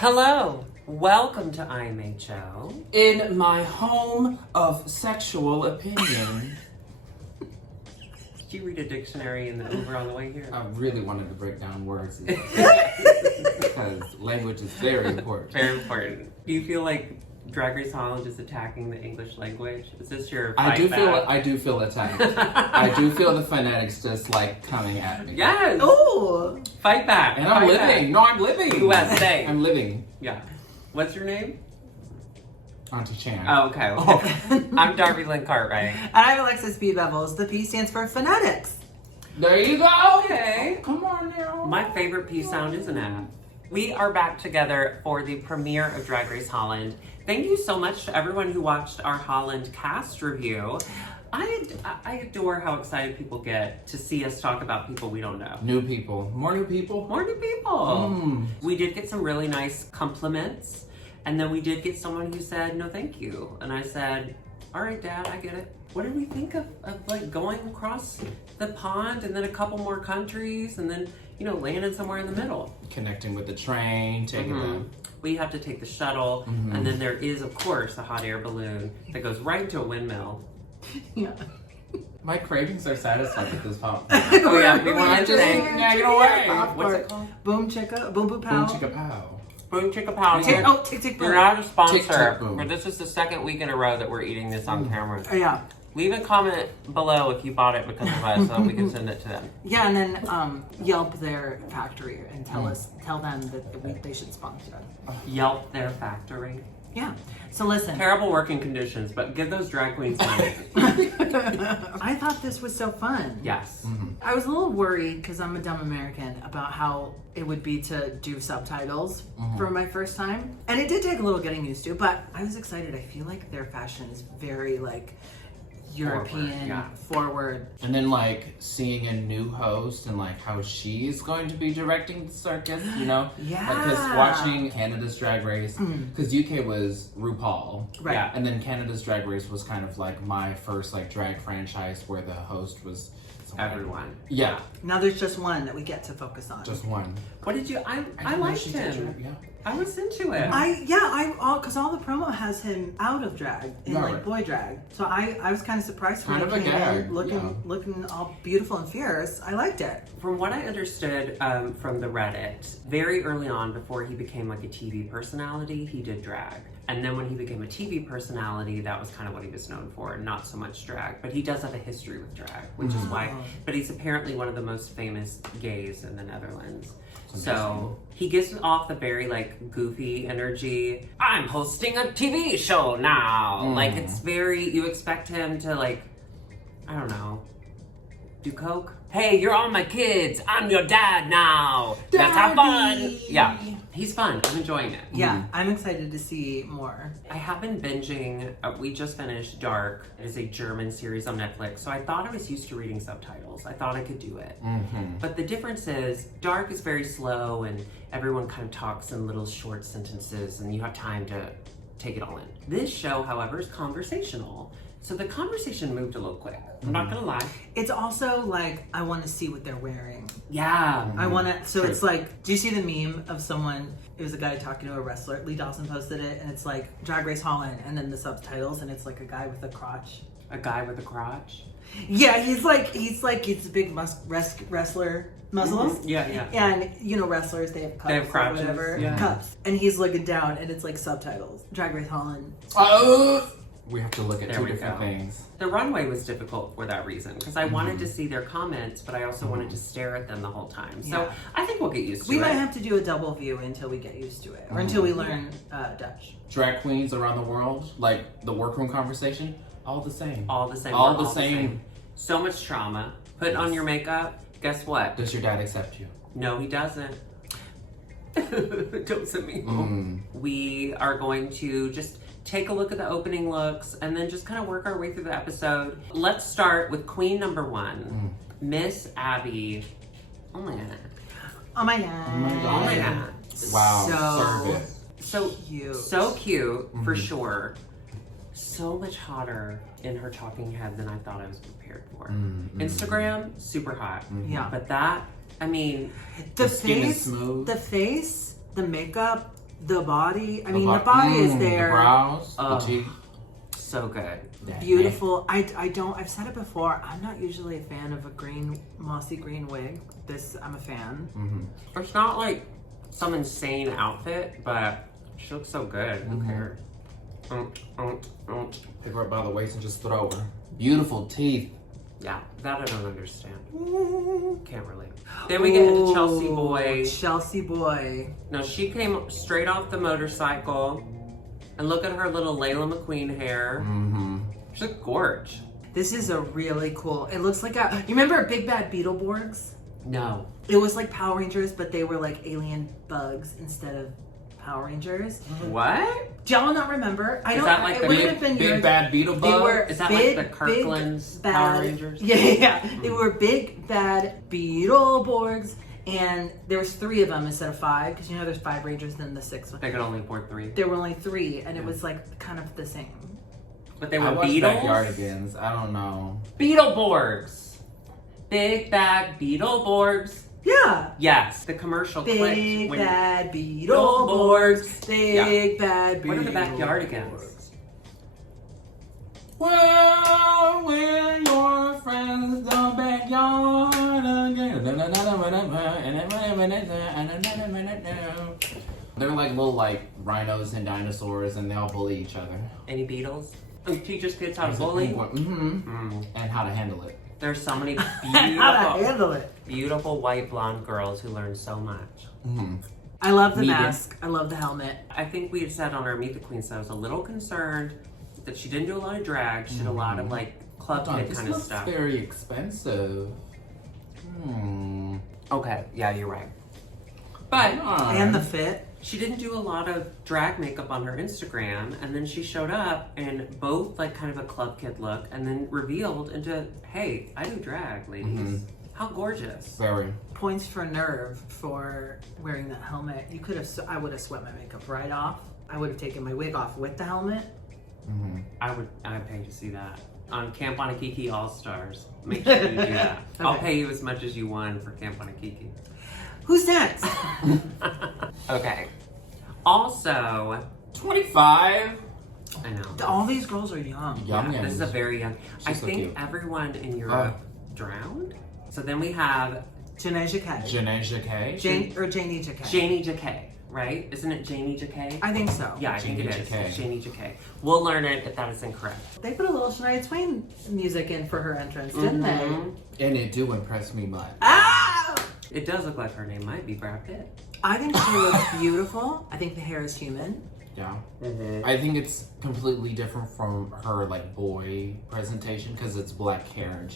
Hello, welcome to IMHO. In my home of sexual opinion. Did you read a dictionary in the Uber on the way here? I really wanted to break down words because language is very important. Very important. Do you feel like Drag Race Holland is attacking the English language? Is this your fight I do back? feel attacked. I do feel the fanatics just like coming at me. Yes! Oh, Fight back! And I'm Fight living. No, I'm living. USA. I'm living. Yeah. What's your name? Auntie Chan. Oh, okay. I'm Darby Lynn Cartwright. and I'm Alexis B. Bevels. The P stands for phonetics. There you go. Okay. Come on now. My favorite P sound is an F. We are back together for the premiere of Drag Race Holland. Thank you so much to everyone who watched our Holland cast review. I adore how excited people get to see us talk about people we don't know. New people. More new people. More new people. We did get some really nice compliments. And then we did get someone who said, no, thank you. And I said, all right, Dad, I get it. What did we think of like going across the pond and then a couple more countries and then, landing somewhere in the middle? Connecting with the train, taking the... We have to take the shuttle. And then there is, of course, a hot air balloon that goes right into a windmill. Yeah. My cravings are satisfied with this popcorn. Oh, yeah. We want to thank... Get away. What's it called? Boom chicka, boom boo pow. Boom chicka pow. Boom Chicka Pow. Tick tick boom. We're not a sponsor, Tick, tick, boom. but this is the second week in a row that we're eating this on camera. Yeah. Leave a comment below if you bought it because of us so we can send it to them. Yeah, and then Yelp their factory and tell them that they should sponsor us. Yelp their factory. Yeah. So listen. Terrible working conditions, but give those drag queens money. I thought this was so fun. Yes. I was a little worried because I'm a dumb American about how it would be to do subtitles for my first time. And it did take a little getting used to, but I was excited. I feel like their fashion is very European forward. And then seeing a new host and how she's going to be directing the circus, Yeah. Because watching Canada's Drag Race, because UK was RuPaul. Right. Yeah. And then Canada's Drag Race was kind of my first drag franchise where the host was Everyone. Yeah. Now there's just one that we get to focus on. Just one. What did you? I didn't know liked she did him. drag, yeah. I was into it. Because all the promo has him out of drag in Right. boy drag. So I was kind of surprised when Kind he of a came gag, in looking all beautiful and fierce. I liked it. From what I understood from the Reddit, very early on, before he became a TV personality, he did drag. And then when he became a TV personality, that was kind of what he was known for, not so much drag. But he does have a history with drag, which is why. But he's apparently one of the most famous gays in the Netherlands. So he gives off the very goofy energy. I'm hosting a TV show now. It's very, you expect him to I don't know, do coke. Hey, you're all my kids. I'm your dad now. Let's have fun. Yeah, he's fun. I'm enjoying it. Yeah, I'm excited to see more. I have been binging. We just finished Dark. It is a German series on Netflix. So I thought I was used to reading subtitles. I thought I could do it. But the difference is Dark is very slow and everyone kind of talks in little short sentences and you have time to take it all in. This show, however, is conversational. So the conversation moved a little quick. I'm not gonna lie. It's also I want to see what they're wearing. Yeah. I want to. So True. it's do you see the meme of someone? It was a guy talking to a wrestler. Lee Dawson posted it, and it's Drag Race Holland, and then the subtitles, and it's a guy with a crotch. A guy with a crotch. Yeah, he's a big wrestler muscles. Yeah. And wrestlers they have cups They have crotches, or whatever yeah. cups, and he's looking down, and it's subtitles. Drag Race Holland. We have to look at There two we different go. things. The runway was difficult for that reason because I wanted to see their comments, but I also wanted to stare at them the whole time. So Yeah. I think we'll get used to it. We might have to do a double view until we get used to it, or until we learn Dutch. Drag queens around the world, the workroom conversation, all the same. all the same. All We're the same. So much trauma. Put on your makeup. Guess what? Does your dad accept you? No, he doesn't. Don't send me home. We are going to just take a look at the opening looks and then just kind of work our way through the episode. Let's start with queen number 1, Miss Abby. Oh my god. Oh my god. Oh my god. Wow. Serve it. So cute. So cute, for sure. So much hotter in her talking head than I thought I was prepared for. Instagram, super hot. Yeah. But that, I mean, The skin is face, smooth. the makeup, The body, I mean, the body is there. The brows, the Oh. cheek. So good. That Beautiful. I've said it before, I'm not usually a fan of a green, mossy green wig. This, I'm a fan. Mm-hmm. It's not like some insane outfit, but she looks so good. Who cares? Pick her up by the waist and just throw her. Beautiful teeth. Yeah, that I don't understand. Can't relate. Then we get into Chelsea Boy. Chelsea Boy. Now she came straight off the motorcycle, and look at her little Layla McQueen hair. Mm-hmm. She looks gorge. This is a really cool, it looks like a, you remember Big Bad Beetleborgs? No. It was like Power Rangers, but they were like alien bugs instead of Power Rangers. What? Do y'all not remember? I Is don't. that like it the wouldn't have been Big yours. Bad They Beetlebug? were Is that big, like the Kirkland's big, Power bad, Rangers? Yeah. They were big bad Beetleborgs, and there was 3 of them instead of 5, because you know there's 5 Rangers, then the 6th one. They could only afford 3. There were only 3, and it was like kind of the same. But they I were watched Beetles? Backyardigans. I don't know. Beetleborgs. Big bad Beetleborgs. Yeah. Yes, the commercial Big clicked when bad Beetleborgs. Big bad Beetleborgs. What are the Backyardigans? Well, we're your friends, the backyard again. They're like little like rhinos and dinosaurs, and they all bully each other. Any Beatles? And teaches kids how to bully? Mm-hmm. And how to handle it. There's so many How to beautiful, handle it. beautiful white blonde girls who learn so much. Mm-hmm. I love the Megan. mask. I love the helmet. I think we had said on our Meet the Queens that I was a little concerned that she didn't do a lot of drag. She did a lot of like club kid This kind of looks stuff. very expensive. Okay, yeah, you're right. But And the fit. she didn't do a lot of drag makeup on her Instagram, and then she showed up in both like kind of a club kid look, and then revealed into, hey, I do drag, ladies. How gorgeous. Very. Points for nerve for wearing that helmet. You could have. I would have swept my makeup right off. I would have taken my wig off with the helmet. I'd pay to see that. On Camp on a Kiki All Stars. Make sure you do that. I'll Okay. pay you as much as you won for Camp on a Kiki. Who's next? Okay. Also, 25. I know. All these girls are young. Young. This is a very young. I so think cute. everyone in Europe drowned. So then we have Janae Jacquet. Janae Jacquet. Janie Jacquet. Janie Jacquet, right? Isn't it Janie Jacquet? I think so. Yeah, I think Janie it is. Jacquet. Janie Jacquet. We'll learn it if that is incorrect. They put a little Shania Twain music in for her entrance, didn't Mhm. And it do impress me much. they? Ah! It does look like her name might be Brad Pitt. I think she looks beautiful. I think the hair is human. Yeah. Mm-hmm. I think it's completely different from her like boy presentation because it's black hair and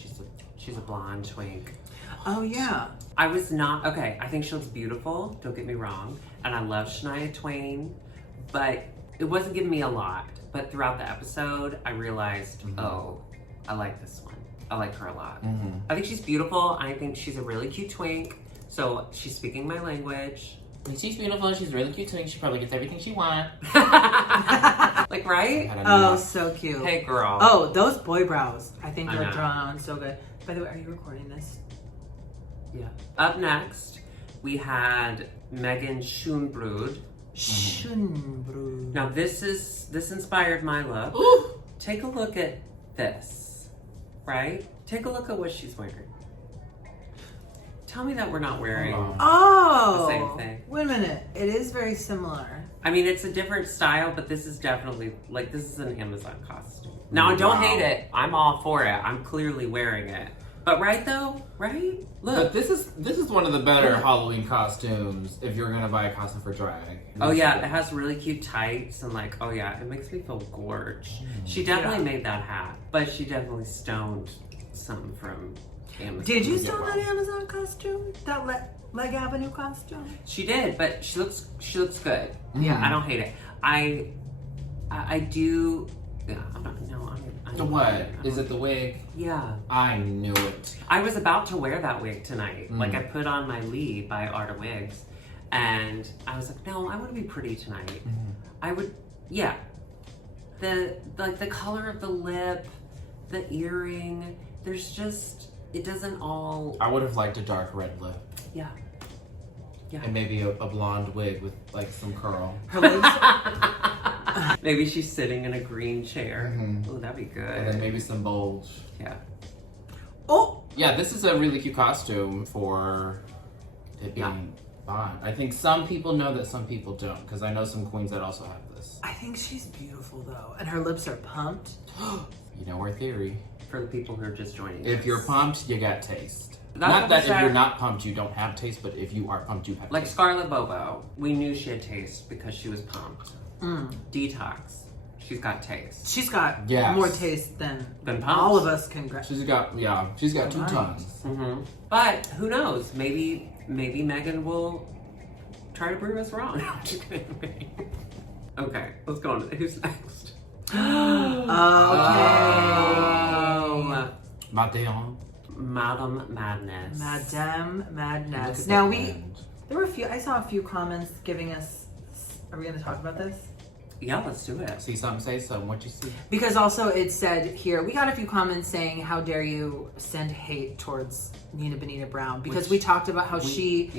She's a blonde twink. Oh yeah. I was not, okay, I think she looks beautiful, don't get me wrong. And I love Shania Twain, but it wasn't giving me a lot. But throughout the episode, I realized, oh, I like this one. I like her a lot. I think she's beautiful. I think she's a really cute twink. So she's speaking my language. She's beautiful. She's really cute too. She probably gets everything she wants. Like, right? Oh, so cute. Hey, girl. Oh, those boy brows. I think I they're know. drawn on so good. By the way, are you recording this? Yeah. Up next, we had Megan Schoenbrud. Schönbrüder. Now, this inspired my look. Ooh. Take a look at this, right? Take a look at what she's wearing. Tell me that we're not wearing. Hold on. Oh, The same thing. Wait a minute. It is very similar. I mean, it's a different style, but this is definitely, like, this is an Amazon costume. Now, I don't Wow. hate it. I'm all for it. I'm clearly wearing it. But right, though? Right? But Look. this is one of the better Halloween costumes if you're gonna buy a costume for drag. Oh, yeah. It has really cute tights and, like, oh, yeah. It makes me feel gorge. She definitely made that hat. But she definitely stoned something from Amazon. Did you Yeah, steal wow. that Amazon costume? That Leg Avenue costume? She did, but she looks good. Yeah. I don't hate it. I do. Yeah, I'm not. No, I The don't what? hate it. Is it the wig? Yeah. I knew it. I was about to wear that wig tonight. Like, I put on my Lee by Art of Wigs, and I was like, no, I want to be pretty tonight. I would, yeah. The color of the lip, the earring. There's just, it doesn't all. I would have liked a dark red lip. Yeah. Yeah. And maybe a blonde wig with like some curl. Her lips. Maybe she's sitting in a green chair. Mhm. Oh, that'd be good. And then maybe some bulge. Yeah. Oh, Yeah, this is a really cute costume for it being fun. I think some people know that some people don't, because I know some queens that also have this. I think she's beautiful though, and her lips are pumped. You know our theory. For the people who are just joining If us. you're pumped, you got taste. That's Not what that we if said. you're not pumped, you don't have taste, but if you are pumped, you have Like taste. Scarlett Bobo, we knew she had taste because she was pumped. Detox, she's got taste. She's got Yes. more taste than Pumped. all of us can grab. She's got two Right. tongues. But who knows? Maybe Megan will try to prove us wrong. No, I'm just kidding. Okay, let's go on. Who's next? Okay. Madeon. Madam Madness. Madame Madness. Look at Now that blend. there were I saw a few comments giving us, are we going to talk about this? Yeah, let's do it. See something, say something. What you see? Because also it said here, we got a few comments saying, how dare you send hate towards Nina Benita Brown? Because we talked about how she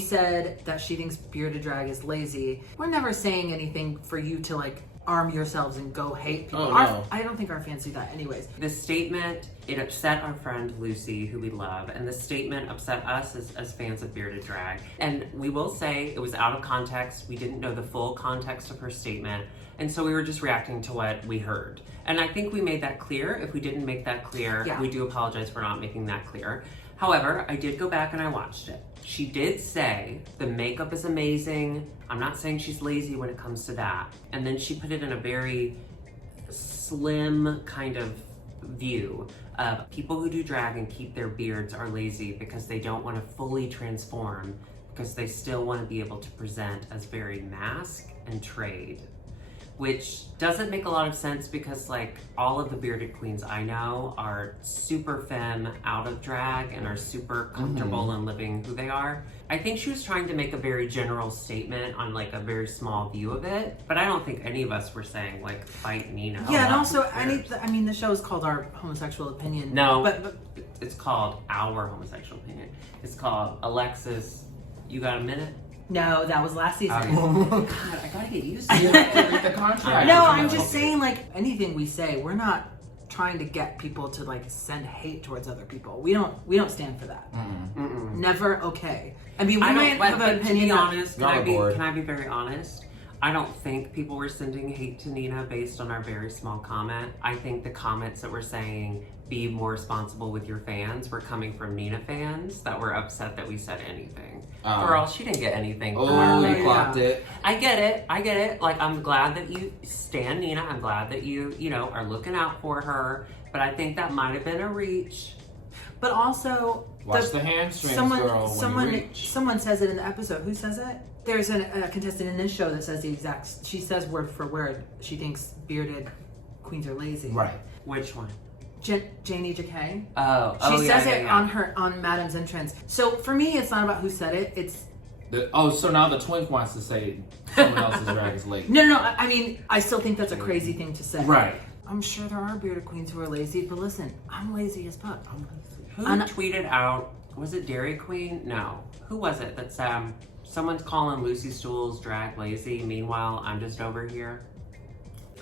said that she thinks bearded drag is lazy. We're never saying anything for you to like arm yourselves and go hate people. Oh, no. I don't think our fans do that anyways. The statement, it upset our friend Lucy, who we love, and the statement upset us as fans of bearded drag. And we will say it was out of context. We didn't know the full context of her statement, and so we were just reacting to what we heard. And I think we made that clear. If we didn't make that clear, we do apologize for not making that clear. However, I did go back and I watched it. She did say the makeup is amazing. I'm not saying she's lazy when it comes to that. And then she put it in a very slim kind of view of people who do drag and keep their beards are lazy because they don't want to fully transform, because they still want to be able to present as very mask and trade. Which doesn't make a lot of sense because like all of the bearded queens I know are super femme out of drag and are super comfortable in living who they are. I think she was trying to make a very general statement on like a very small view of it, but I don't think any of us were saying like fight Nina. Yeah, and also the show is called Our Homosexual Opinion. No, but it's called Our Homosexual Opinion. It's called Alexis, you got a minute? no, that was last season. God, I gotta get used to You it. have to read the contract. No, I'm just saying, like, anything we say, we're not trying to get people to like send hate towards other people. We don't stand for that. Never okay. I mean, we might have an to opinion be on honest, You're on board. can I be very honest? I don't think people were sending hate to Nina based on our very small comment. I think the comments that were saying be more responsible with your fans were coming from Nina fans that were upset that we said anything. Girl, she didn't get anything from our Oh, fans. you clocked it. I get it. Like, I'm glad that you stand Nina. I'm glad that you are looking out for her. But I think that might have been a reach. But also, Watch the hamstrings, girl, when you reach. someone says it in the episode. Who says it? There's a contestant in this show that says the exact. She says word for word. She thinks bearded queens are lazy. Right. Which one? Janie Jacquet. She says it on Madame's entrance. So for me, it's not about who said it. It's So now the twink wants to say someone else's drag is late. no. I mean, I still think that's a crazy thing to say. Right. I'm sure there are bearded queens who are lazy, but listen, I'm lazy as fuck. Who tweeted out? Was it Dairy Queen? No. Who was it? That's someone's calling Lucy Stool's drag lazy. Meanwhile, I'm just over here.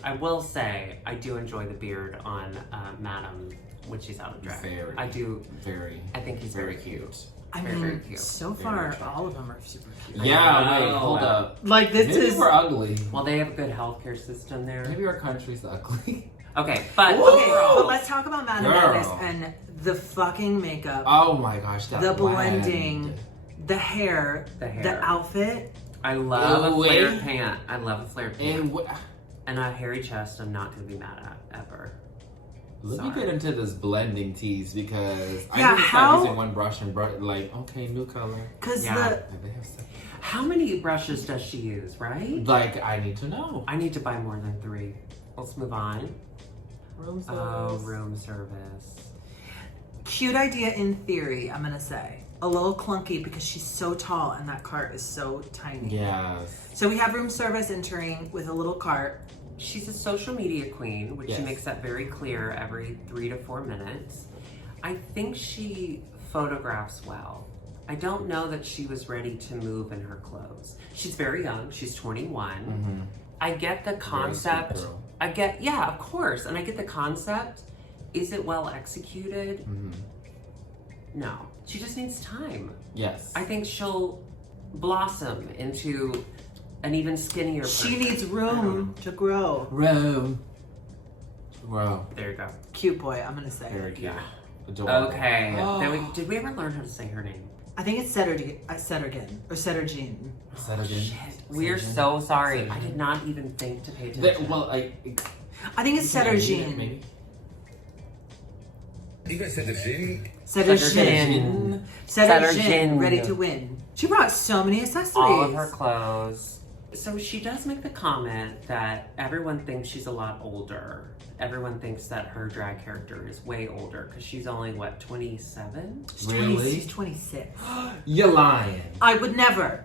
I will say I do enjoy the beard on Madam when she's out of drag. Very. I do. Very. I think he's very cute. I Very, mean, very cute. so Very far, attractive. all of them are super cute. Yeah, wait, hold up. Like this Maybe is. we're ugly. Well, they have a good healthcare system there. Maybe our country's ugly. Okay, but Okay, overall, but let's talk about Madame Girl. Madness and the fucking makeup, Oh my gosh, that the blend. blending, the hair, the outfit. I love Ooh, a flared and- pant. I love a flared pant. And And a hairy chest, I'm not going to be mad at, ever. let me Sorry. get into this blending tease because Yeah, I just how- like using one brush and like, okay, new color. Because Yeah. And they have stuff. How many brushes does she use, right? Like, I need to know. I need to buy more than 3. Let's move on. Room Oh, service. room service. cute idea in theory, I'm gonna say. A little clunky because she's so tall and that cart is so tiny. Yes. So we have room service entering with a little cart. She's a social media queen, which she Yes. makes that very clear every 3 to 4 minutes. I think she photographs well. I don't know that she was ready to move in her clothes. She's very young. She's 21. I get the concept. Yeah, of course. And I get the concept. Is it well executed? No. She just needs time. Yes. I think she'll blossom into an even skinnier person. She needs room to grow. Wow. There you go. Cute boy, I'm gonna say. Very cute. Yeah. Adorable. Okay. Did we ever learn how to say her name? I think it's Settergen or Settergen. Shit. We're so sorry. I did not even think to pay attention. I think it's Settergen. Maybe. Settergen. Ready to win. She brought so many accessories. All of her clothes. So she does make the comment that everyone thinks she's a lot older. Everyone thinks that her drag character is way older because she's only, what, 27? Really? She's 26. You're lying. I would never.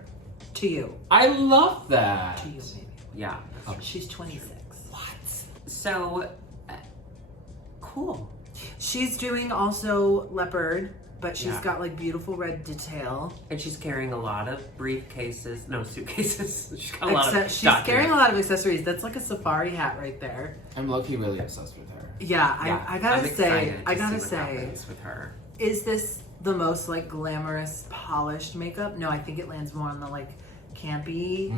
To you. I love that. To you, maybe. Yeah. She's 26. What? So, cool. She's doing also leopard, but she's Yeah. got like beautiful red detail. And she's carrying a lot of briefcases. No, suitcases. She's got a lot of She's carrying a lot of accessories. That's like a safari hat right there. I'm low-key really obsessed with her. Yeah, I gotta say, with her. Is this the most like glamorous, polished makeup? No, I think it lands more on the like campy,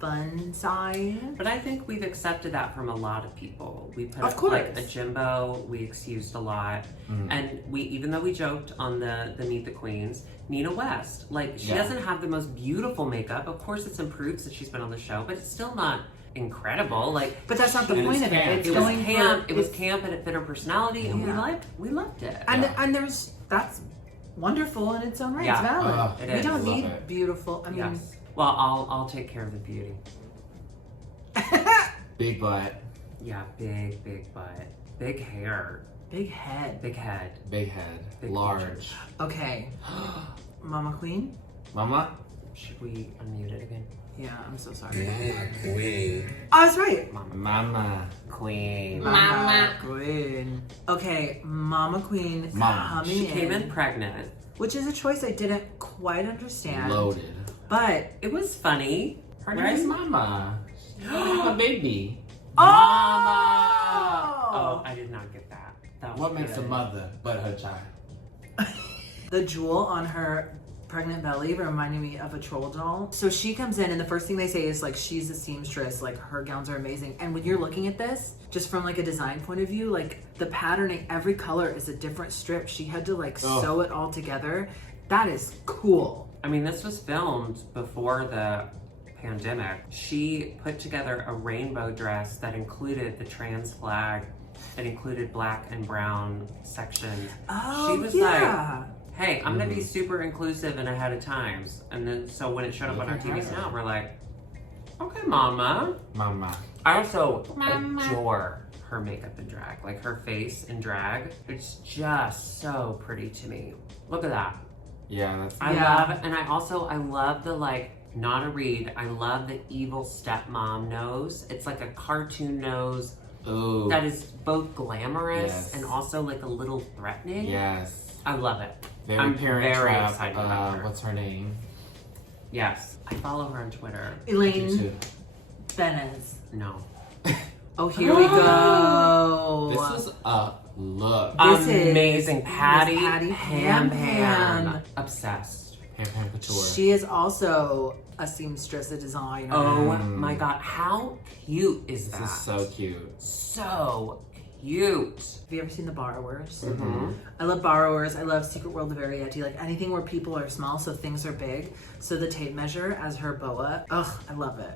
fun side. But I think we've accepted that from a lot of people. We put Of up course. like a Jimbo, we excused a lot. And we, even though we joked on the Meet the Queens, Nina West, like she doesn't have the most beautiful makeup. Of course it's improved since she's been on the show, but it's still not incredible. Like, But that's not the point of it. It's it was going camp. for, It was camp and it fit her personality, and we loved it. and that's wonderful in its own right. Yeah. It's valid. It We is. don't Love need it. beautiful. I mean, Yes. Well, I'll take care of the beauty. Big butt. Yeah, big butt, big hair, big head. big head. Big head. Big Large. features. Okay, Mama Queen. Mama? Should we unmute it again? Yeah, I'm so sorry. Queen. Oh, that's right. Mama. Queen. Mama Queen. Okay, Mama Queen is Mama. coming She came in pregnant. which is a choice I didn't quite understand. Loaded. But It was funny. Her name is Mama. A baby. Oh, I did not get that. That was What makes a good. mother but her child? the jewel on her pregnant belly reminded me of a troll doll. So she comes in and the first thing they say is like she's a seamstress, like her gowns are amazing. And when you're looking at this, just from like a design point of view, like the patterning, every color is a different strip. She had to like sew it all together. That is cool. I mean, this was filmed before the pandemic. She put together a rainbow dress that included the trans flag. It included black and brown sections. Oh, She was yeah. Hey, I'm gonna be super inclusive and ahead of times. And then, so when it showed up on our TVs now, we're like, okay, Mama. Mama. I also adore her makeup and drag. Like her face in drag, it's just so pretty to me. Look at that. Yeah, that's. I love, and I love the like, not a read. I love the evil stepmom nose. It's like a cartoon nose Ooh. that is both glamorous Yes. and also like a little threatening. Yes. I love it. Very I'm Parent very Trap. excited about her. What's her name? Yes. I follow her on Twitter. You Elaine too. Benez. No. Oh, here we go. This is a look. This is Amazing. Miss Patty Patty Pam Pam. Pam. Obsessed. Pam Pam Couture. She is also a seamstress, a designer. Oh my god. How cute is that? This is so cute. So cute. Have you ever seen The Borrowers? Mm-hmm. I love Borrowers. I love Secret World of Arietti. Like anything where people are small, so things are big. So the tape measure as her boa. Ugh, I love it.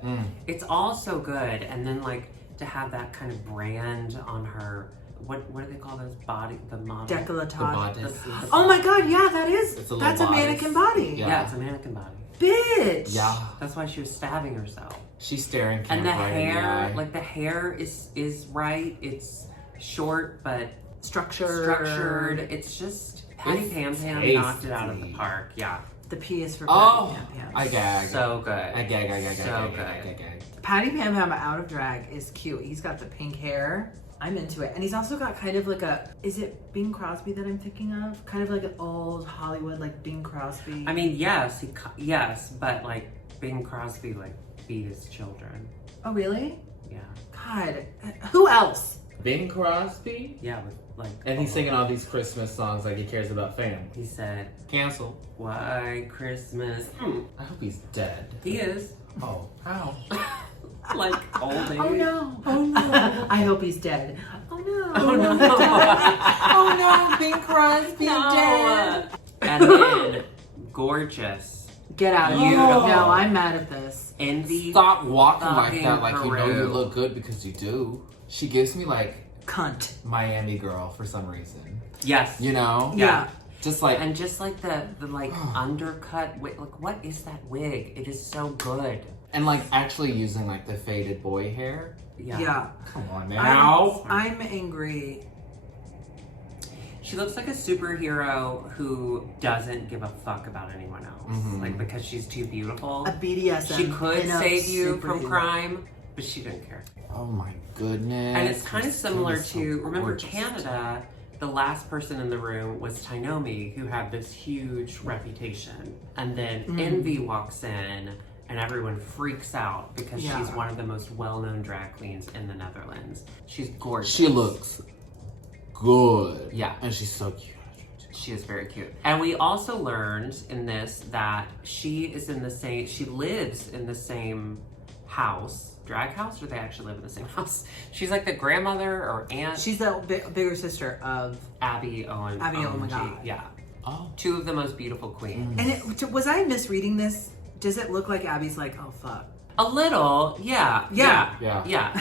It's all so good. And then like to have that kind of brand on her. What do they call those body? The model. Decolletage. The bodice. Oh my god, yeah, that is. It's a That's a little mannequin bodice. body. Yeah. Yeah, it's a mannequin body. Bitch. Yeah. That's why she was stabbing herself. She's staring Camp And the right in the hair, eye. like the hair is right. It's short but Structured. It's just Patty It's Pam Pam tasty. knocked it out of the park. Yeah. The P is for Oh, Patty Pam Pam. I gag. So good. I gag. So good. Gag. Patty Pam Pam out of drag is cute. He's got the pink hair. I'm into it. And he's also got kind of like a, is it Bing Crosby that I'm thinking of? Kind of like an old Hollywood, like Bing Crosby. I mean, yes, yes, but like Bing Crosby like beat his children. Oh, really? Yeah. God, who else? Bing Crosby? Yeah, with like. And he's singing all these Christmas songs like he cares about family. He said, Cancel. "White Christmas." I hope he's dead. He is Oh, how? like old age. Oh no. Oh no. I hope he's dead. Oh no. Oh no. Oh no, Bing Crosby dead. And then gorgeous. Get out of here. Beautiful. No, I'm mad at this. Envy. Stop walking like fucking that, like you know you Peru. look good because you do. She gives me like Cunt. Miami girl for some reason. Yes. You know? Yeah. Just like And just like the like undercut wig, like what is that wig? It is so good. and like actually using like the faded boy hair. Yeah. Come on now. I'm angry. She looks like a superhero who doesn't give a fuck about anyone else. Mhm. Like because she's too beautiful. A BDSM. She could in a save you from superhero. crime, but she didn't care. Oh my goodness. And it's kind of Her skin similar is so to, remember gorgeous. Canada, the last person in the room was Tainomi, who had this huge reputation. And then Envy walks in and everyone freaks out because Yeah. she's one of the most well-known drag queens in the Netherlands. She's gorgeous. She looks good. Yeah. And she's so cute. She is very cute. And we also learned in this that she lives in the same house, drag house, or they actually live in the same house. She's like the grandmother or aunt. She's the bigger sister of Abby Owen. Abby, oh my OMG. God. Yeah. Oh. Two of the most beautiful queens. And was I misreading this? Does it look like Abby's like, oh fuck? A little, yeah. Yeah.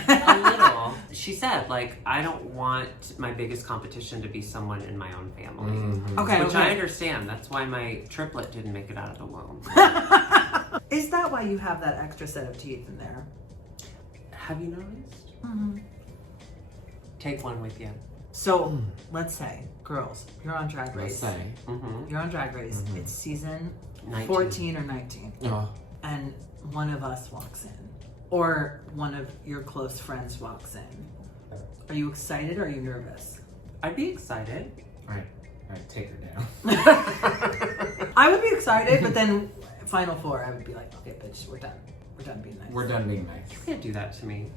A little. She said, like, I don't want my biggest competition to be someone in my own family. Mhm. Okay. Which I understand. That's why my triplet didn't make it out of the womb. Is that why you have that extra set of teeth in there? Have you noticed? Mm-hmm. Take one with you. So let's say, girls, you're on Drag Let's Race. say. Mm-hmm. You're on Drag Race. It's season 19. 14 or 19. Oh. And one of us walks in, or one of your close friends walks in. Are you excited or are you nervous? I'd be excited. Alright, take her down. I would be excited, but then Final Four, I would be like, okay, bitch, we're done. We're done being nice. We're done being nice. You can't do that to me.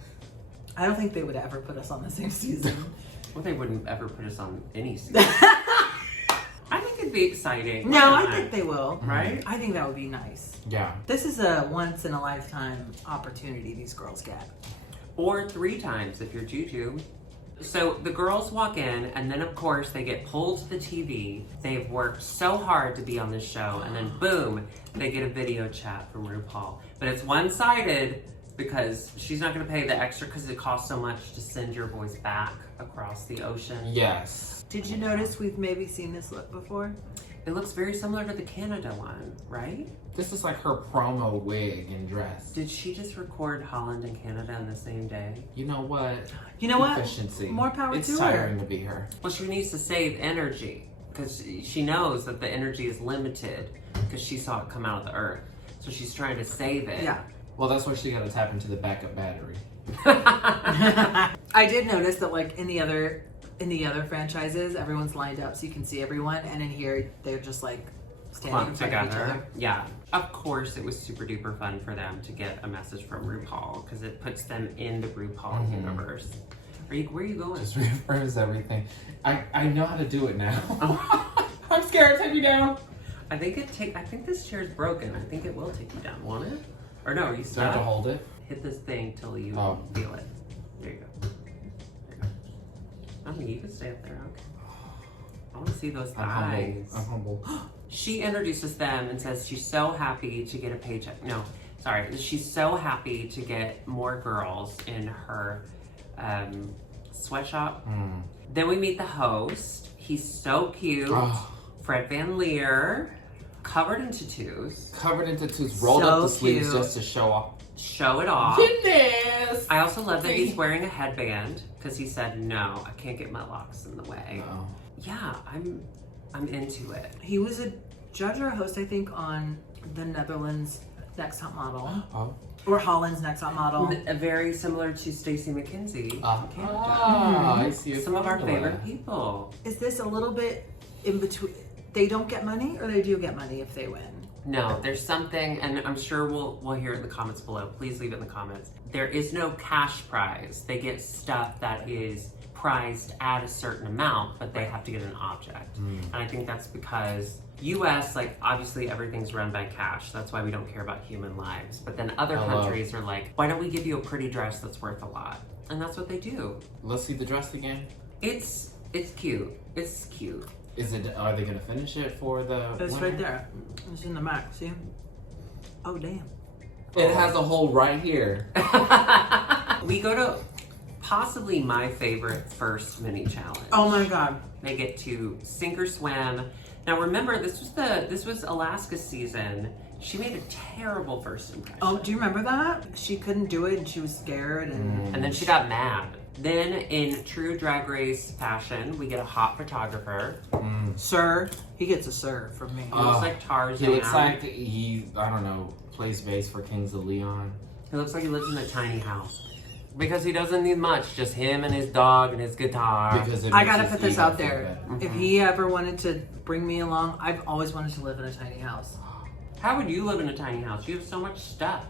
I don't think they would ever put us on the same season. Well, they wouldn't ever put us on any season. I think it'd be exciting. No, Why I not? think they will. Right? I think that would be nice. Yeah. This is a once in a lifetime opportunity these girls get. Or 3 times if you're Juju. So the girls walk in, and then of course they get pulled to the TV. They've worked so hard to be on this show, and then boom, they get a video chat from RuPaul. But it's one-sided because she's not going to pay the extra because it costs so much to send your voice back across the ocean. Yes. Did you notice we've maybe seen this look before? It looks very similar to the Canada one, right? This is like her promo wig and dress. Did she just record Holland and Canada on the same day? You know what? You know what? Efficiency. More power it's to her. tiring to be her. Well, she needs to save energy because she knows that the energy is limited because she saw it come out of the earth. So she's trying to save it. Yeah. Well, that's why she got to tap into the backup battery. I did notice that, like in the other franchises, everyone's lined up so you can see everyone, and in here they're just like standing in Clumped front of each together. other. Yeah. Of course, it was super duper fun for them to get a message from RuPaul because it puts them in the RuPaul universe. Where are you going? Just reaffirms everything. I know how to do it now. I'm scared. Take me down. I think this chair's broken. I think it will take you down, won't it? Or no, are you Do I have to stuck? hold it? Hit this thing till you Oh. feel it. There you go. There you go. I mean, you can stay up there. Okay. I want to see those thighs. I'm humble. She introduces them and says she's so happy to get a paycheck. No, sorry. She's so happy to get more girls in her sweatshop. Mm. Then we meet the host. He's so cute. Oh, Fred Van Leer, covered in tattoos. covered in tattoos, rolled So up the sleeves cute. just to show off. Show it off. Goodness. I also love that he's wearing a headband because he said, no, I can't get my locks in the way. Oh. Yeah, I'm into it. He was a judge or a host, I think, on the Netherlands Next Top Model. Oh. Or Holland's Next Top Model. Very similar to Stacey McKenzie. I see. Some of our favorite people. Is this a little bit in between? They don't get money, or they do get money if they win? No, there's something, and I'm sure we'll hear it in the comments below. Please leave it in the comments. There is no cash prize. They get stuff that is prized at a certain amount, but they have to get an object. And I think that's because US, like, obviously everything's run by cash. That's why we don't care about human lives. But then other countries are like, why don't we give you a pretty dress that's worth a lot? And that's what they do. Let's see the dress again. It's cute. It's cute. Are they gonna finish it for the It's winner? right there. It's in the back, see? Oh, damn. It has a hole right here. We go to possibly my favorite first mini challenge. Oh my God. They get to sink or swim. Now remember, this was Alaska's season. She made a terrible first impression. Oh, do you remember that? She couldn't do it and she was scared And then she got mad. Then in true Drag Race fashion, we get a hot photographer. Sir, he gets a sir from me. He looks like Tarzan. He looks like I don't know, plays bass for Kings of Leon. He looks like he lives in a tiny house. Because he doesn't need much, just him and his dog and his guitar. Because I gotta put this out there. If he ever wanted to bring me along, I've always wanted to live in a tiny house. How would you live in a tiny house? You have so much stuff.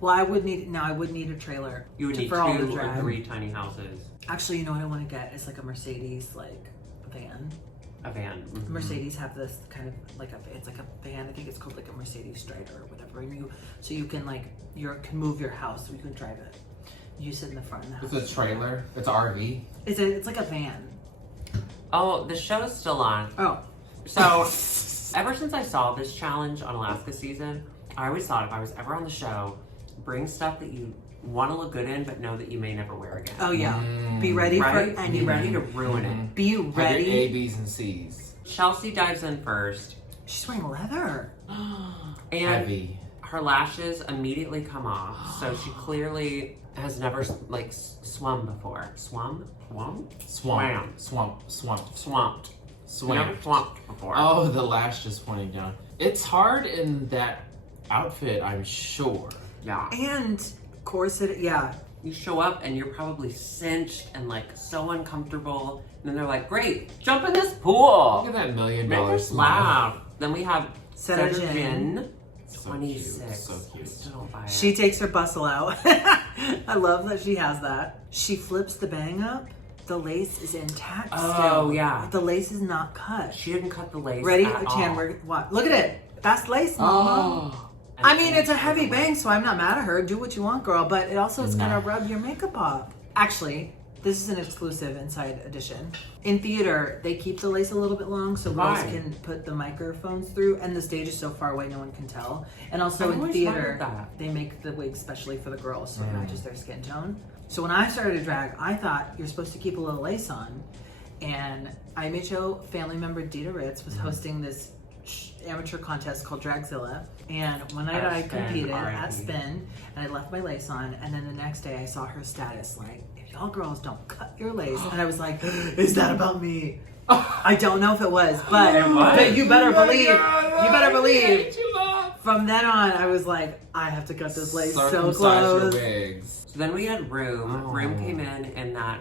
Well, I would need a trailer. You would need for all the 2 or drag. 3 tiny houses. Actually, you know what I want to get? It's like a Mercedes, like, van. A van. Mercedes have this kind of like it's like a van. I think it's called like a Mercedes Strider or whatever. And you can like can move your house. So you can drive it. You sit in the front of the house. It's a trailer. It's an RV. It's like a van. Oh, the show's still on. Oh. So, ever since I saw this challenge on Alaska season, I always thought if I was ever on the show, bring stuff that you want to look good in, but know that you may never wear again. Oh yeah. Be ready Right? for Be ready to ruin it. Be Have your ready. A, B's, and C's. Chelsea dives in first. She's wearing leather. And Heavy. her lashes immediately come off, so she clearly has never like swum before. Swum? Swamp. Swamped. Swam. Never swamped before. Oh, the lash just pointing down. It's hard in that outfit, I'm sure. Yeah. And corset, yeah. You show up and you're probably cinched and like so uncomfortable. And then they're like, great, jump in this pool. Look at that $1 million Make us smile. laugh. Then we have Cedar Cedar Gin. Gin. So 26. cute, so cute. I still don't buy it. She takes her bustle out. I love that she has that. She flips the bang up. The lace is intact Oh, still. yeah. The lace is not cut. She didn't cut the lace. Ready? At Chan, all. what? Look at it. That's lace, mama. Oh. I mean, it's a heavy bang, so I'm not mad at her. Do what you want, girl. But it also is Nah. gonna rub your makeup off. Actually, this is an exclusive inside edition. In theater, they keep the lace a little bit long so girls Why? can put the microphones through, and the stage is so far away no one can tell. And also I've in always theater, wondered that. they make the wig specially for the girls, so it matches their skin tone. So when I started drag, I thought you're supposed to keep a little lace on. And IMHO family member Dita Ritz was hosting this amateur contest called Dragzilla. And one night At I Spin, competed R.I.P. at Spin, and I left my lace on. And then the next day I saw her status like, if y'all girls don't cut your lace. And I was like, is that about me? I don't know if it was, but, It was. but you better believe. You better believe. You From then on, I was like, I have to cut this lace so Circumcise your close. wigs. So then we had Room. Oh. Room came in that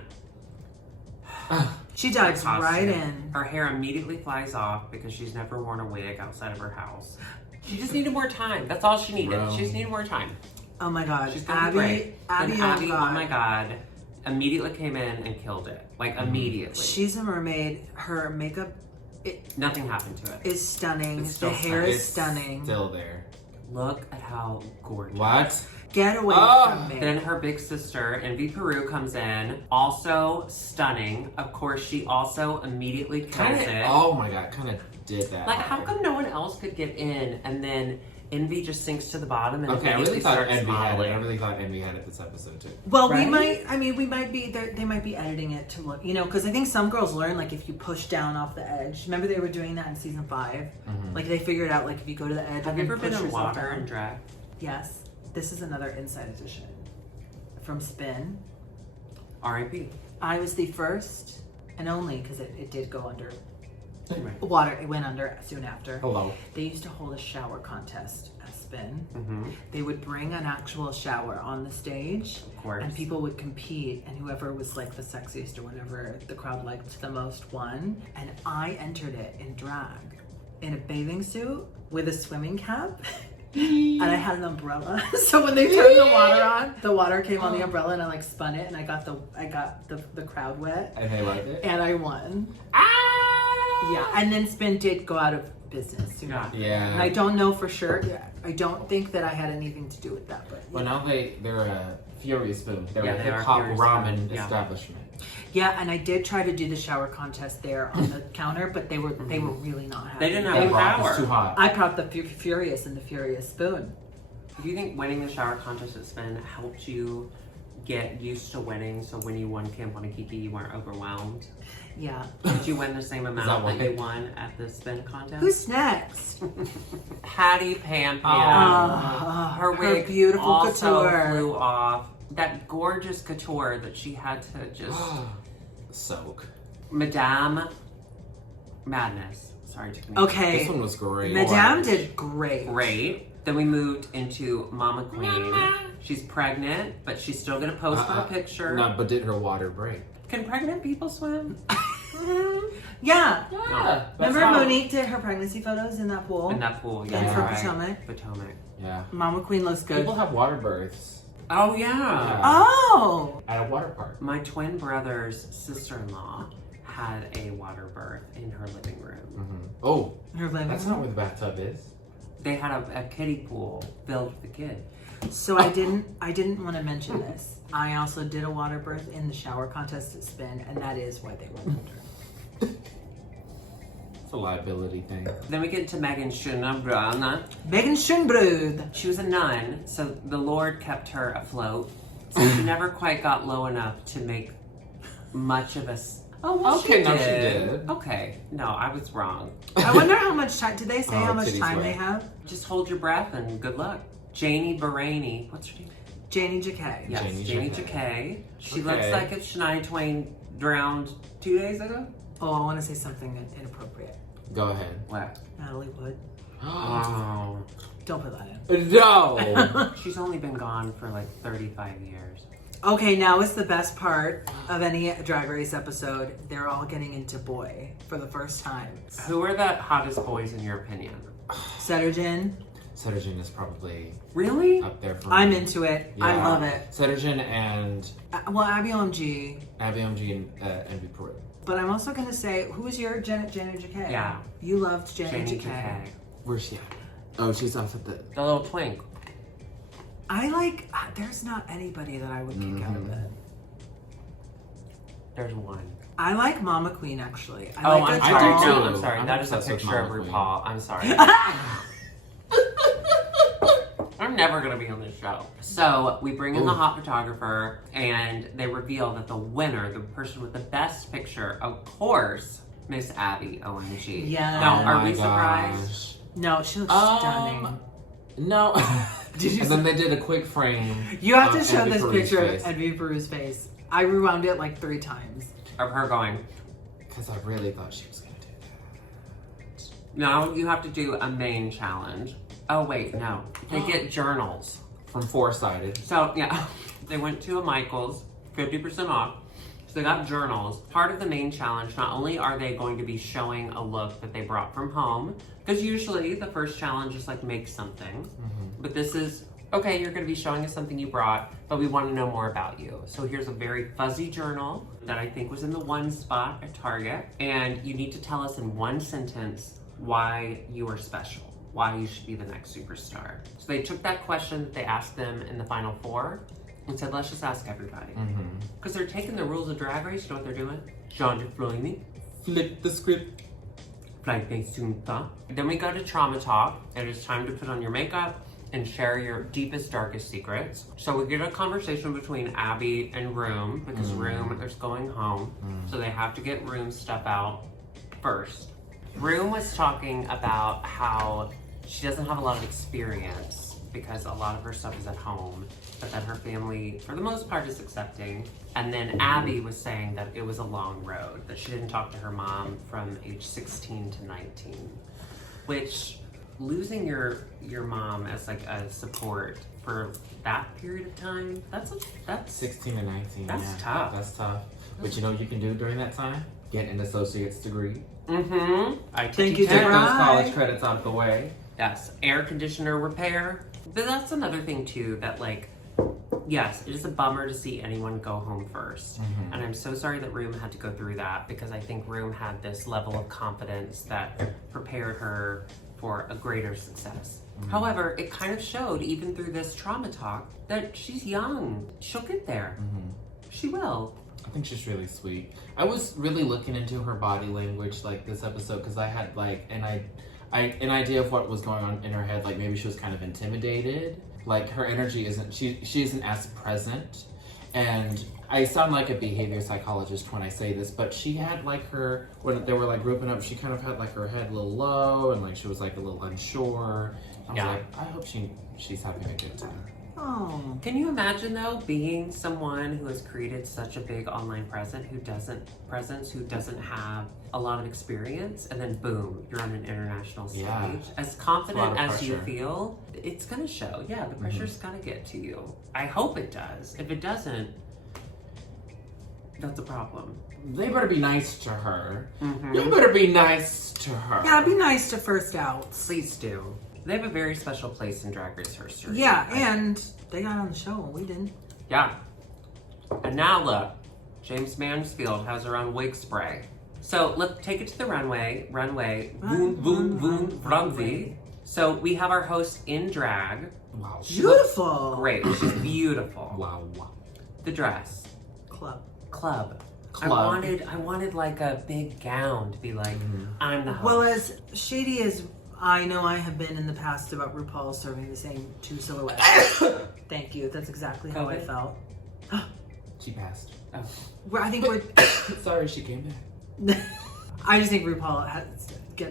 She dives costume. right in. Her hair immediately flies off because she's never worn a wig outside of her house. She just needed more time. That's all she needed. Room. She just needed more time. Oh my God, She's gonna be great. Abby, And oh Abby, God. oh my God, immediately came in and killed it. Like immediately. She's a mermaid. Her makeup Nothing happened to it. is stunning. It's The still hair stunning. is stunning. Still there. Look at how gorgeous. What? Get away Oh. from me. Then her big sister, Envy Peru, comes in. Also stunning. Of course, she also immediately kills it. Oh my god, kind of did that. Like, how come no one else could get in and then Envy just sinks to the bottom and Okay, I immediately really thought starts Envy had it. modeling? I really thought Envy had it this episode too. Well, Right? we might be, they might be editing it to look, because I think some girls learn, like, if you push down off the edge. Remember they were doing that in season 5? Like, they figured out, like, if you go to the edge Have and you then ever been push in yourself water down. and drag? Yes. This is another inside edition from Spin. R.I.P. I was the first and only, because it did go under Water, it went under soon after. Hello. They used to hold a shower contest at Spin. Mm-hmm. They would bring an actual shower on the stage. Of course. And people would compete, and whoever was like the sexiest or whatever the crowd liked the most won. And I entered it in drag, in a bathing suit with a swimming cap. And I had an umbrella. So when they turned the water on, the water came on the umbrella and I like spun it and I got the crowd wet. And they liked it? And I won. Ah! Yeah. And then Spin did go out of business soon after. Yeah. And I don't know for sure. I don't think that I had anything to do with that, but Well, now they're a Furious Spoon. They're a they are hip-hop Furious ramen Spoon, yeah. establishment. yeah, and I did try to do the shower contest there on the counter, but they were really not happy. They didn't have The any rock power. is too hot. I brought the Furious and the Furious Spoon. Do you think winning the shower contest at Spin helped you get used to winning, so when you won Camp Wanakiki, you weren't overwhelmed? Yeah. Did you win the same amount why? that you won at the Spin contest? Who's next? Hattie Pam Pam. Her wig beautiful also couture. flew off. That gorgeous couture that she had to just... Soak. Madame Madness. Sorry to me. Okay. This one was great. Madame did great. Great. Then we moved into Mama Queen. She's pregnant, but she's still gonna pose for a picture. No, but did her water break? Can pregnant people swim? Yeah. Yeah. Remember Monique did her pregnancy photos in that pool? In that pool, yeah. And Yeah. from right. Potomac. Potomac. Yeah. Mama Queen looks good. People have water births Oh yeah. Yeah. Oh! at a water park. My twin brother's sister-in-law had a water birth in her living room. Oh, Her living that's room. not where the bathtub is. They had a kiddie pool filled with a kid. So I didn't want to mention this. I also did a water birth in the shower contest at Spin, and that is why they went under. It's a liability thing. Then we get to Megan Schunabran. Megan Schönbrud. She was a nun, so the Lord kept her afloat. So she never quite got low enough to make much of a... Oh, well, Okay, she no, she did. did. Okay, no, I was wrong. I wonder how much time, did they say Oh, how much titties time wet. they have? Just hold your breath and good luck. Janie Baraney. What's her name? Janie Jacquet. Yes, Janie Janie Jacquet. Jacquet. She Okay. looks like if Shania Twain drowned 2 days ago. Oh, I want to say something inappropriate. Go ahead. What? Natalie Wood. Oh. Don't put that in. No! She's only been gone for like 35 years. Okay, now is the best part of any Drag Race episode. They're all getting into boy for the first time. Who are the hottest boys in your opinion? Sedergen. Sedergen is probably Really? up there for I'm me. into it. I Yeah. love it. Sedergen and Well, Abby OMG. Abby OMG and Envy Peru. But I'm also going to say, who's your Janet Jacquet? Yeah. You loved Janet Janie Jacquet. Jacquet. Where's she at? Oh, she's off at the... The little twink. I like, there's not anybody that I would kick out of it. There's one. I like Mama Queen, actually. I Oh, like I'm a sorry. tall- No, I'm sorry. I'm That is a obsessed with picture of Mama Queen. RuPaul. I'm sorry. I'm never gonna be on this show. So we bring in the hot photographer, and they reveal that the winner, the person with the best picture, of course, Miss Abby OMG. Yeah. Now, Oh are my we surprised? gosh. No, she looks stunning. No. Did you And then they did a quick frame. You have to of show Envy this Peru's picture face. of Envy Peru's face. I rewound it like 3 times. Of her going, Because I really thought she was going to do that. no, you have to do a main challenge. Oh, wait, no. They get journals. From Four-Sided. So, yeah, they went to a Michael's, 50% off. So they got journals. Part of the main challenge, not only are they going to be showing a look that they brought from home, because usually the first challenge is like make something, but this is, okay, you're going to be showing us something you brought, but we want to know more about you. So here's a very fuzzy journal that I think was in the one spot at Target, and you need to tell us in one sentence why you are special. Why you should be the next superstar. So they took that question that they asked them in the final 4 and said, let's just ask everybody. Because they're taking the rules of Drag Race, you know what they're doing? Jean Floyne, Flip the script. Then we go to Trauma Talk. It is time to put on your makeup and share your deepest, darkest secrets. So we get a conversation between Abby and Room, because Room is going home. So they have to get Room stuff out first. Room was talking about how she doesn't have a lot of experience because a lot of her stuff is at home, but then her family, for the most part, is accepting. And then Abby was saying that it was a long road, that she didn't talk to her mom from age 16 to 19, which losing your mom as like a support for that period of time, that's 16 to 19. That's tough. That's tough. But you know what you can do during that time? Get an associate's degree. Mm-hmm. Thank you, Take Right. those college credits out of the way. Yes, air conditioner repair. But that's another thing too, that like, yes, it is a bummer to see anyone go home first. Mhm. And I'm so sorry that Room had to go through that, because I think Room had this level of confidence that prepared her for a greater success. However, it kind of showed, even through this trauma talk, that she's young. She'll get there. She will. I think she's really sweet. I was really looking into her body language like this episode because I had like an idea of what was going on in her head. Like maybe she was kind of intimidated. Like her energy isn't, she isn't as present. And I sound like a behavior psychologist when I say this, but she had like her, when they were like grouping up, she kind of had like her head a little low and like she was like a little unsure. I was like, I hope she's having a good time. Oh. Can you imagine though, being someone who has created such a big online presence who doesn't have a lot of experience, and then boom, you're on an international stage. Yeah. As confident as you pressure. feel, it's gonna show. Yeah, the pressure's gonna get to you. I hope it does. If it doesn't, that's a problem. They better be nice to her. Mhm. You better be nice to her. Yeah, be nice to first outs. Please do. They have a very special place in Drag Race history. Yeah, and they got on the show and we didn't. Yeah. And now look, James Mansfield has her own wig spray. So let's take it to the runway. Voom, voom, voom, runway. So we have our host in drag. Wow. Beautiful. Great, she's beautiful. Wow. The dress. Club. I wanted like a big gown to be like, I'm the host. Well, as shady as I know I have been in the past about RuPaul serving the same two silhouettes. Thank you. That's exactly how I COVID? felt. She passed. Oh. I think we're. Sorry, she came back. I just think RuPaul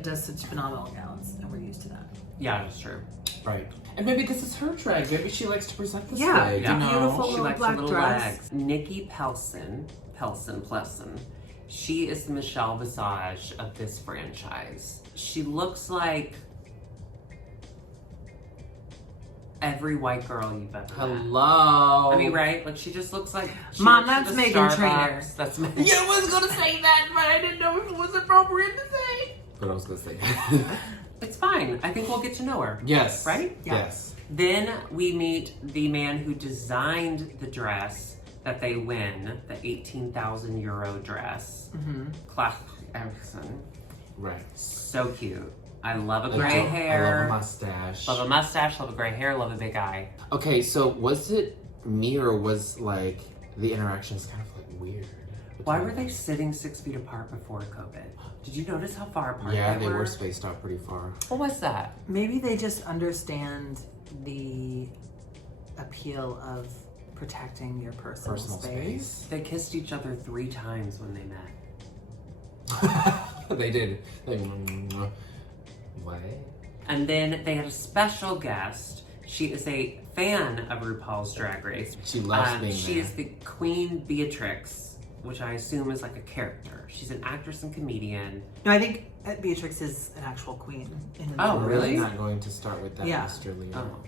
does such phenomenal gowns, and we're used to that. Yeah, that's true. Right. And maybe this is her drag. Maybe she likes to present this Yeah, way. yeah. You know? Beautiful. She little likes black the little dress. legs. Nikki Pelson. She is the Michelle Visage of this franchise. She looks like every white girl you've ever met. Hello. I mean, right? Like she just looks like Mom, works at that's the Megan Starbucks. Trainor. That's Megan. Yeah, I was gonna say that, but I didn't know if it was appropriate to say. But I was gonna say that. It's fine. I think we'll get to know her. Yes. Right? Yeah. Yes. Then we meet the man who designed the dress that they win, the 18,000 euro dress. Clark Erickson. Right. So cute. I love a I gray do. I love hair. a mustache. Love a mustache, love a gray hair, love a big eye. Okay, so was it me or was like the interactions kind of like weird? Why were they sitting 6 feet apart before COVID? Did you notice how far apart Yeah, they they were spaced out pretty far. What was that? Maybe they just understand the appeal of protecting your personal space. They kissed each other 3 times when they met. They did. Like, what? And then they had a special guest. She is a fan of RuPaul's Drag Race. She loves being She there. is the Queen Beatrix, which I assume is like a character. She's an actress and comedian. No, I think Beatrix is an actual queen. In the Oh, movie. really? I'm not going to start with that, Yeah. Mr. Leo. Oh.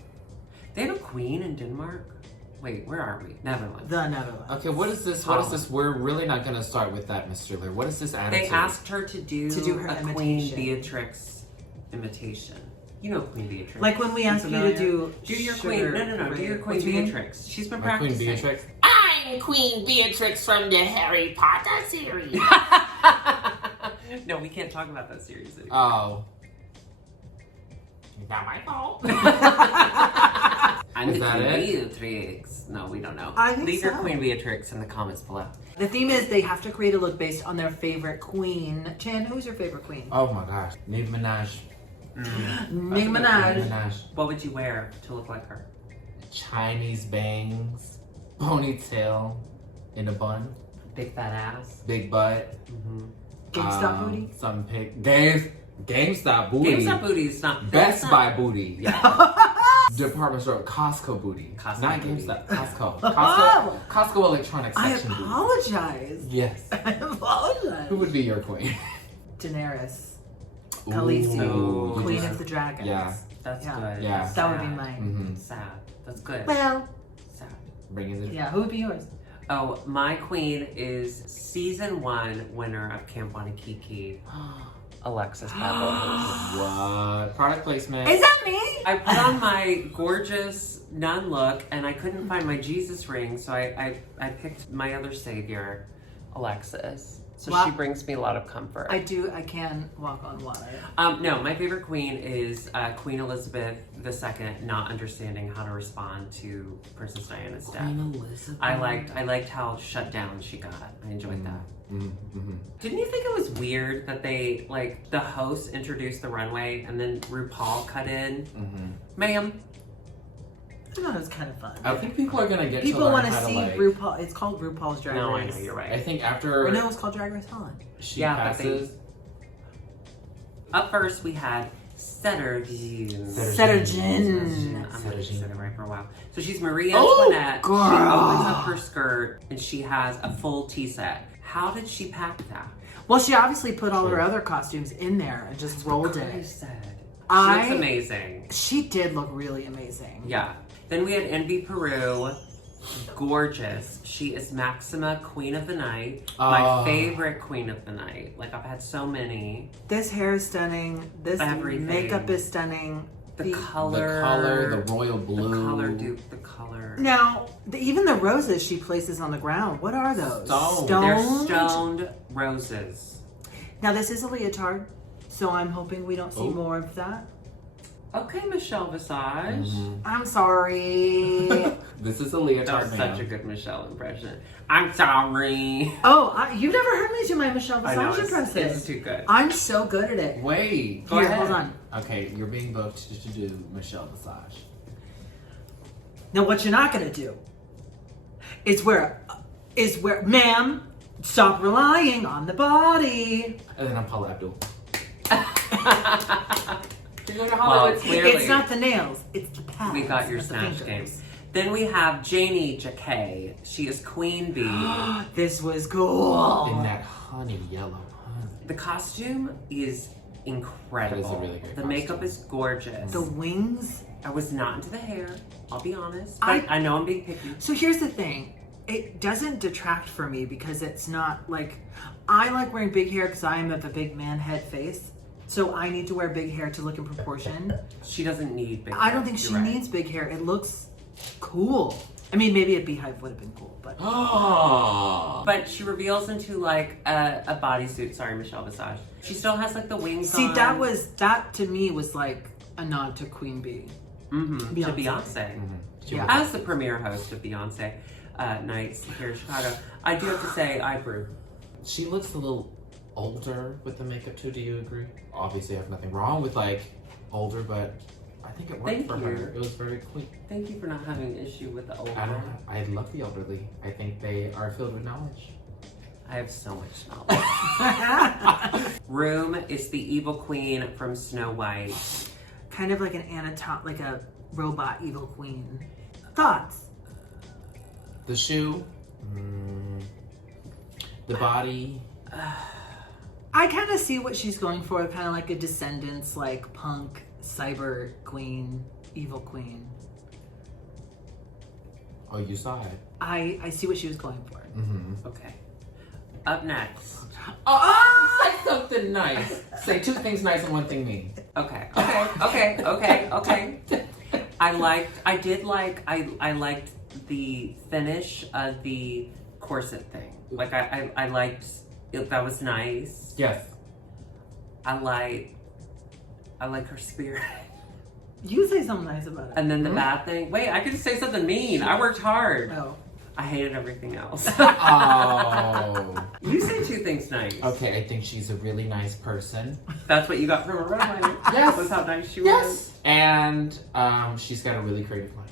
They have a queen in Denmark? Wait, where are we? Netherlands. The Netherlands. Okay, what is this? What is this? We're really not going to start with that, Mr. Lear. What is this attitude? They asked her to do her a Queen imitation. Beatrix imitation. You know Queen Beatrix. Like when we ask you to do your sugar Queen. No. Do your ray. Queen What's your name? Beatrix. She's been My Queen practicing. Beatrix? I'm Queen Beatrix from the Harry Potter series. No, we can't talk about that series anymore. Oh. Not my fault. I'm Is the that Queen it? Beatrix. No, we don't know. I think Leave your so. Queen Beatrix in the comments below. The theme is they have to create a look based on their favorite queen. Chan, who's your favorite queen? Oh my gosh. Nicki Minaj. Nicki Minaj. Nicki Minaj. What would you wear to look like her? Chinese bangs. Ponytail. In a bun. Big fat ass. Big butt. Mm-hmm. GameStop booty? Some pig. GameStop booty. GameStop booty is not Best that's Buy not- booty. Yeah. Department store, Costco booty. Costco Not booty. GameStop. Costco electronics I section booty. apologize. Yes. I apologize. Who would be your queen? Daenerys. Ooh. Khaleesi. Queen Yeah. of the Dragons. Yeah. That's Yeah. good. Yeah. That's That would be sad. mine. Sad. That's good. Well, Sad. Bringing the yeah, who would be yours? Oh, my queen is season 1 winner of Camp Wanakiki, Alexis Pebbles. What? Product placement. Is that me? I put on my gorgeous nun look and I couldn't find my Jesus ring, so I picked my other savior, Alexis. So Wow. she brings me a lot of comfort. I can walk on water. No, my favorite queen is Queen Elizabeth II, not understanding how to respond to Princess Diana's death. Queen Elizabeth. I liked how shut down she got. I enjoyed that. Mm-hmm. Didn't you think it was weird that they, like, the host introduced the runway and then RuPaul cut in? Mm-hmm. Ma'am. I thought it was kind of fun. I think people are gonna get People to learn want to how see to like. RuPaul. It's called RuPaul's Drag No, I Race. know, you're I right. think after Or no, it's called Drag Race Holland. she Yeah, but passes, Up first, we had Settergin. Settergin. I'm going to say it right for a while. So she's Marie Oh, Antoinette. girl. She opens up her skirt and she has a full tea set. How did she pack that? Well, she obviously put all her other costumes in there and just rolled I it. said. She I- looks amazing. She did look really amazing. Yeah. Then we had Envy Peru. Gorgeous. She is Maxima, Queen of the Night. My Oh. favorite Queen of the Night. Like, I've had so many. This hair is stunning. This Everything. makeup is stunning. The color. the royal blue, The color, Duke. The color. Now, even the roses she places on the ground. What are those? Stoned. They're Stoned? stoned roses. Now, this is a leotard, so I'm hoping we don't see Oh. more of that. Okay, Michelle Visage. I'm sorry. This is a That leotard was man. such a good Michelle impression. I'm sorry. You've never heard me do my Michelle I know, Visage it's impression. too good. I'm so good at it. Wait. Go Here, ahead. hold on. Okay, you're being booked to do Michelle Visage. Now, what you're not gonna do is where, ma'am, stop relying on the body. And then I'm Paula Abdul. You're going to Hollywood, clearly. It's not the nails, it's the pads. We got your of the snatch game. fingers. Then we have Janie Jacquet. She is Queen Bee. This was cool. In that honey yellow. Honey. The costume is incredible. That is a really great The makeup costume. is gorgeous. The wings. I was not into the hair, I'll be honest. I- But I know I'm being picky. So here's the thing. It doesn't detract for me because it's not like, I like wearing big hair because I am of a big man head face. So I need to wear big hair to look in proportion. She doesn't need big I hair. don't think she You're right. needs big hair. It looks cool. I mean, maybe a beehive would have been cool, but Oh. But she reveals into like a bodysuit. Sorry, Michelle Visage. She still has like the wings see, on. that to me was like a nod to Queen Bee. To Beyonce. Beyonce. Yeah. As the premier host of Beyonce nights here in Chicago, I do have to say I approve. She looks a little older with the makeup too. Do you agree? Obviously, I have nothing wrong with like older, but I think it worked Thank for you. her. It was very quick. Thank you for not having an issue with the older. I love the elderly. I think they are filled with knowledge. I have so much knowledge. Room is the evil queen from Snow White. Kind of like like a robot evil queen. Thoughts? The shoe, the body. I kind of see what she's going for, kind of like a Descendants, like punk, cyber queen, evil queen. Oh, you saw it. I see what she was going for. Okay. Up next. Oh, say something nice. Say two things nice and one thing mean. Okay. I liked the finish of the corset thing. Like I liked it. That was nice. Yes. I like her spirit. You say something nice about it. And then the bad thing. Wait, I could say something mean. I worked hard. Oh. I hated everything else. Oh. You say two things nice. Okay, I think she's a really nice person. That's what you got from a runway. Yes. That's how nice she was. Yes. And she's got a really creative mind.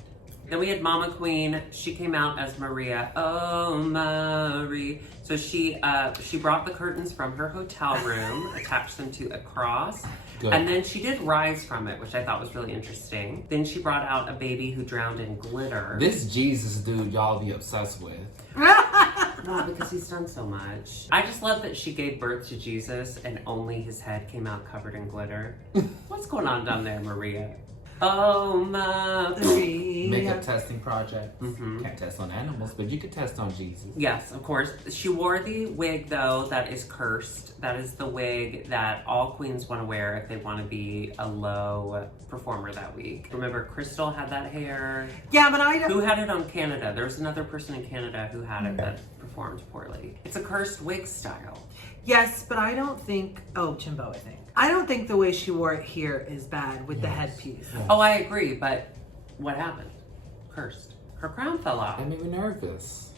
Then we had Mama Queen. She came out as Maria. Oh, Marie. So she brought the curtains from her hotel room, attached them to a cross, Good. And then she did rise from it, which I thought was really interesting. Then she brought out a baby who drowned in glitter. This Jesus dude, y'all be obsessed with. No, because he's done so much. I just love that she gave birth to Jesus and only his head came out covered in glitter. What's going on down there, Maria? Oh, Maria. Makeup testing project. Mhm. Can't test on animals, but you could test on Jesus. Yes, of course. She wore the wig, though, that is cursed. That is the wig that all queens want to wear if they want to be a low performer that week. Remember, Crystal had that hair. Yeah, but I don't. Who had it on Canada? There was another person in Canada who had it that performed poorly. It's a cursed wig style. Yes, but I don't think. Oh, Jimbo, I think. I don't think the way she wore it here is bad with the headpiece. Yes. Oh, I agree, but what happened? Cursed. Her crown fell off. I made me nervous.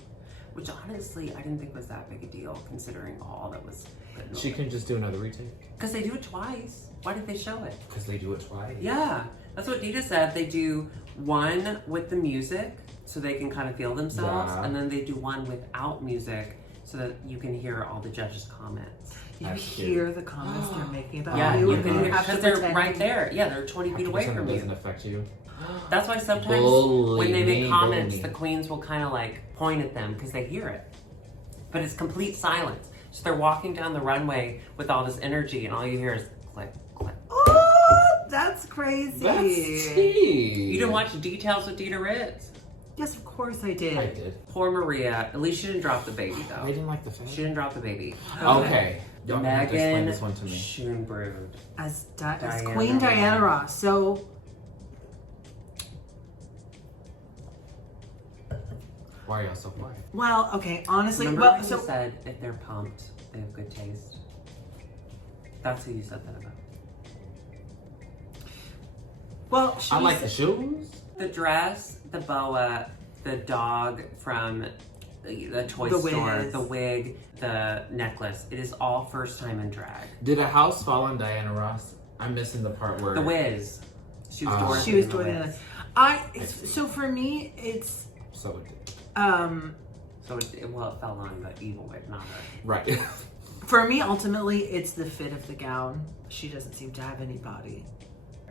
Which honestly, I didn't think was that big a deal considering all that was put in She can just do another retake. Because they do it twice. Why did they show it? Because they do it twice. Yeah, that's what Dita said. They do one with the music so they can kind of feel themselves, Yeah. and then they do one without music so that you can hear all the judges' comments. You That's hear cute. the comments they're making about Yeah, you. you can hear have to because they're pretend. right there. Yeah, they're 20 feet away from doesn't you. affect you. That's why sometimes Bully when they me, make comments, bully me. the queens will kind of like point at them because they hear it. But it's complete silence. So they're walking down the runway with all this energy, and all you hear is click, click. Oh, that's crazy. That's tea. You didn't watch Details with Dita Ritz? Yes, of course I did. I did. Poor Maria. At least she didn't drop the baby, though. They didn't like the face. She didn't drop the baby. Okay. Y'all gonna have to explain Megan this one to me. Schoenbrod. As Diana Queen Diana Ross. So, Why are y'all so quiet? well, okay, honestly, Remember well, when so you said if they're pumped, they have good taste? That's who you said that about. well, she I was, like the shoes. The dress, the boa, the dog from the toy The store, Wiz. the wig, the necklace. It is all first time in drag. Did a house fall on Diana Ross? I'm missing the part where The Wiz. She was Dorothy. she was in The doing Wiz. it. So for me, it's So it did. So it fell on the evil wig, not her. Right. for me ultimately it's the fit of the gown. She doesn't seem to have any body.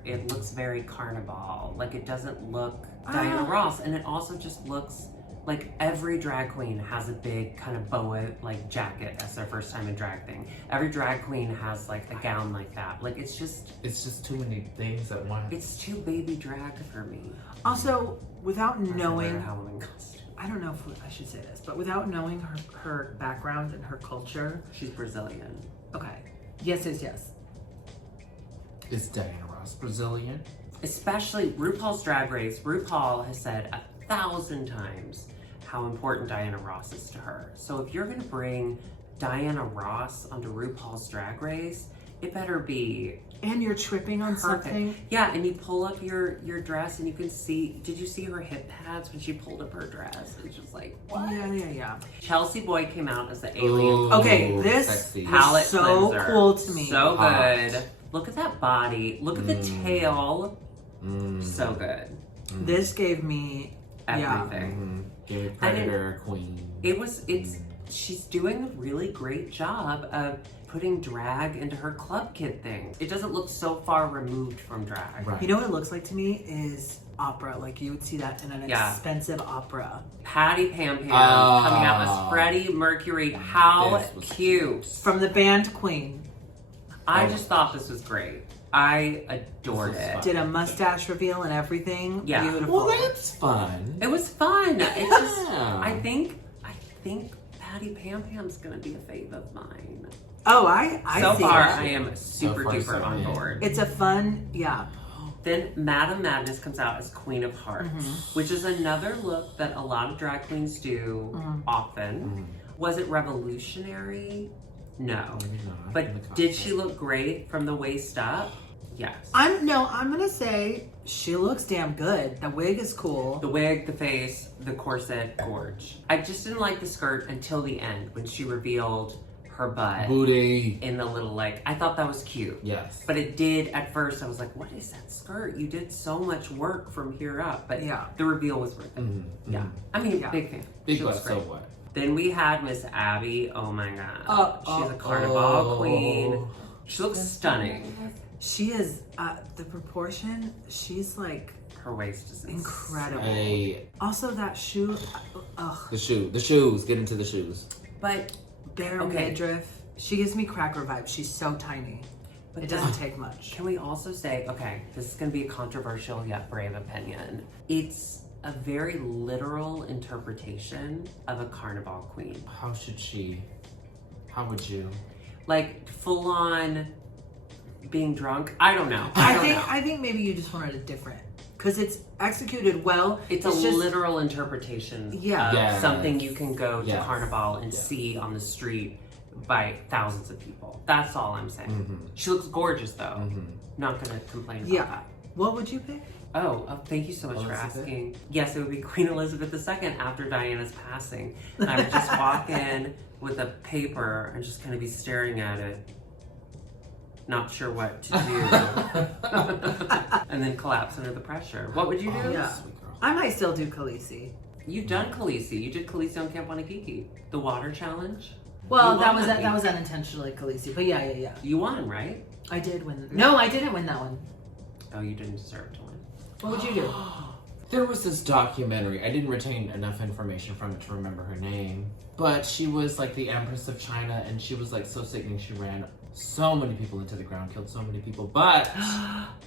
It looks very carnival. Like it doesn't look Diana Ross, and it also just looks like every drag queen has a big kind of boa like jacket as their first time in drag thing. Every drag queen has like a gown like that. Like it's just too many things at once. it's too baby drag for me. Also, without I should wear a knowing, Halloween costume. I don't know if I should say this, but without knowing her background and her culture. She's Brazilian. Okay. Yes, yes, yes. Is Diana Ross Brazilian? Especially RuPaul's Drag Race. RuPaul has said 1,000 times how important Diana Ross is to her. So if you're gonna bring Diana Ross onto RuPaul's Drag Race, it better be And you're tripping on perfect. something. Yeah, and you pull up your dress and you can see, did you see her hip pads when she pulled up her dress? It's just like, what? Yeah. Chelsea Boyd came out as the alien. Ooh, Okay, this sexy. Palette so cleanser. cool to me. So Hot. good. Look at that body. Look at the tail. Mm. So good. This gave me Everything. Give me Predator Queen. She's doing a really great job of putting drag into her club kid thing. It doesn't look so far removed from drag. Right. You know what it looks like to me is opera. Like you would see that in an Yeah. expensive opera. Patty Pam Pam Oh. coming out as Freddie Mercury. How This was cute. From the band Queen. I Oh. just thought this was great. I adored This was it. fun. Did a mustache reveal and everything. Yeah. Beautiful. Well, that's fun. It was fun. It's just, Yeah. I think Patty Pam Pam's gonna be a fave of mine. Oh, I So see far, it. I am super far, duper so on good. board. It's a fun, yeah. Then Madame Madness comes out as Queen of Hearts, which is another look that a lot of drag queens do often. Was it revolutionary? No. Maybe not in the But did costume. she look great from the waist up? Yes. I'm gonna say she looks damn good. The wig is cool. The wig, the face, the corset, gorge. I just didn't like the skirt until the end when she revealed her butt Booty. in the little like. I thought that was cute. Yes. But it did, at first, I was like, what is that skirt? You did so much work from here up. But Yeah. the reveal was worth it. Yeah. I mean, Yeah. big fan. Big She butt, looks so great. what? Then we had Miss Abby. Oh my God. She's a carnival queen. She looks stunning. She is, the proportion, she's like Her waist is incredible. Hey, Also that shoe, ugh. the shoes. Get into the shoes. But Bare Okay. midriff. She gives me cracker vibes. She's so tiny. It doesn't take much. can we also say, okay, this is going to be a controversial yet brave opinion. It's a very literal interpretation of a carnival queen. How should she? How would you? Like full on being drunk. I don't know. I don't know. I think maybe you just wanted it different because it's executed well. It's a just, literal interpretation Yeah. of Yes. something you can go to Yes. Carnival and Yes. see on the street by thousands of people. That's all I'm saying. Mm-hmm. She looks gorgeous though. Mm-hmm. Not gonna complain about Yeah. that. What would you pick? Oh, thank you so much for Elizabeth? asking. Yes, it would be Queen Elizabeth II after Diana's passing. And I would just walk in with a paper and just kind of be staring at it, not sure what to do, and then collapse under the pressure. What would you do? Yeah. Sweet girl. I might still do Khaleesi. You've done Khaleesi. You did Khaleesi on Camp Wanakiki. The water challenge. Well, You that won was that that was unintentionally Khaleesi, but yeah. You won, right? I did win. No, I didn't win that one. Oh, you didn't deserve to win. What would you do? There was this documentary. I didn't retain enough information from it to remember her name. But she was like the Empress of China, and she was like so sickening. She ran so many people into the ground, killed so many people, but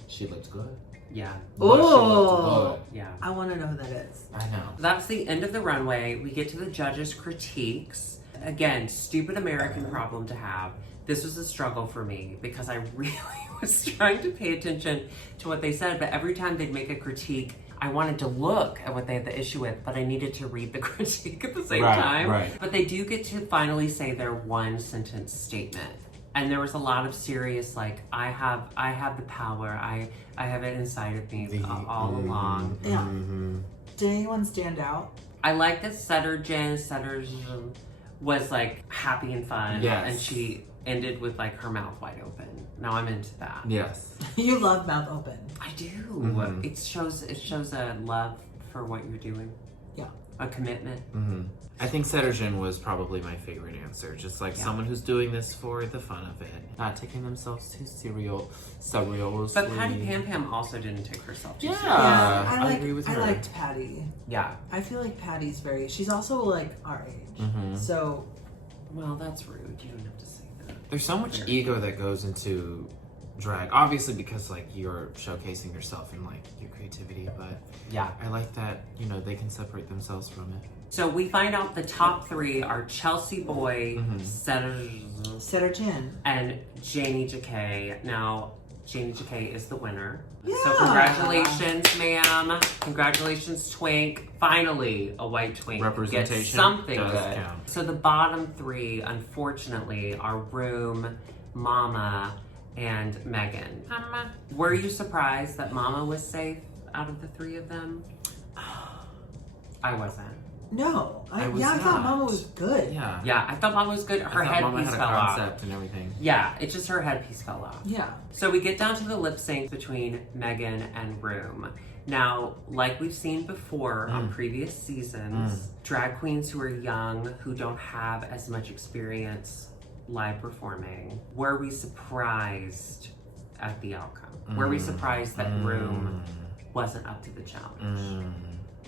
she looked good. Yeah, But she Oh. looked good. yeah. I want to know who that is. I know. That's the end of the runway. We get to the judges' critiques. Again, stupid American problem to have. This was a struggle for me because I really was trying to pay attention to what they said, but every time they'd make a critique, I wanted to look at what they had the issue with, but I needed to read the critique at the same time. Right. But they do get to finally say their one sentence statement. And there was a lot of serious, like, I have the power. I have it inside of me all along. Yeah. Mm-hmm. Did anyone stand out? I like that Setterjen was like happy and fun. Yes. And she ended with like her mouth wide open. Now I'm into that. Yes. You love mouth open. I do. Mhm. It shows a love for what you're doing. Yeah. A commitment. Mm-hmm. I think Setterjen was probably my favorite answer. Just like Yeah. someone who's doing this for the fun of it, not taking themselves too seriously. But Patty Pam Pam also didn't take herself too Yeah. seriously. I agree with her. I liked Patty. Yeah. I feel like Patty's she's also like our age. Mm-hmm. So Well, that's rude. You don't have to say that. There's so much ego that goes into drag, obviously because like you're showcasing yourself and like your creativity, but Yeah. I like that, you know, they can separate themselves from it. So we find out the top three are Chelsea Boy, Mhm. Setterjen. and Janie Jacquet. Now, Janie Jacquet is the winner. So Yeah. congratulations, ma'am. Congratulations, Twink. Finally, a white twink Representation gets something does good. count. So the bottom three, unfortunately, are Room, Mama, and Megan. Mama. Were you surprised that Mama was safe out of the three of them? I wasn't. No. I was I thought not. Mama was good. Yeah. Yeah, I thought Mama was good. Her I thought Mama headpiece had a fell off. concept and everything. Yeah, it's just her headpiece fell off. Yeah. So we get down to the lip sync between Megan and Room. Now, like we've seen before on previous seasons, drag queens who are young, who don't have as much experience live performing, were we surprised at the outcome? Were we surprised that Room wasn't up to the challenge?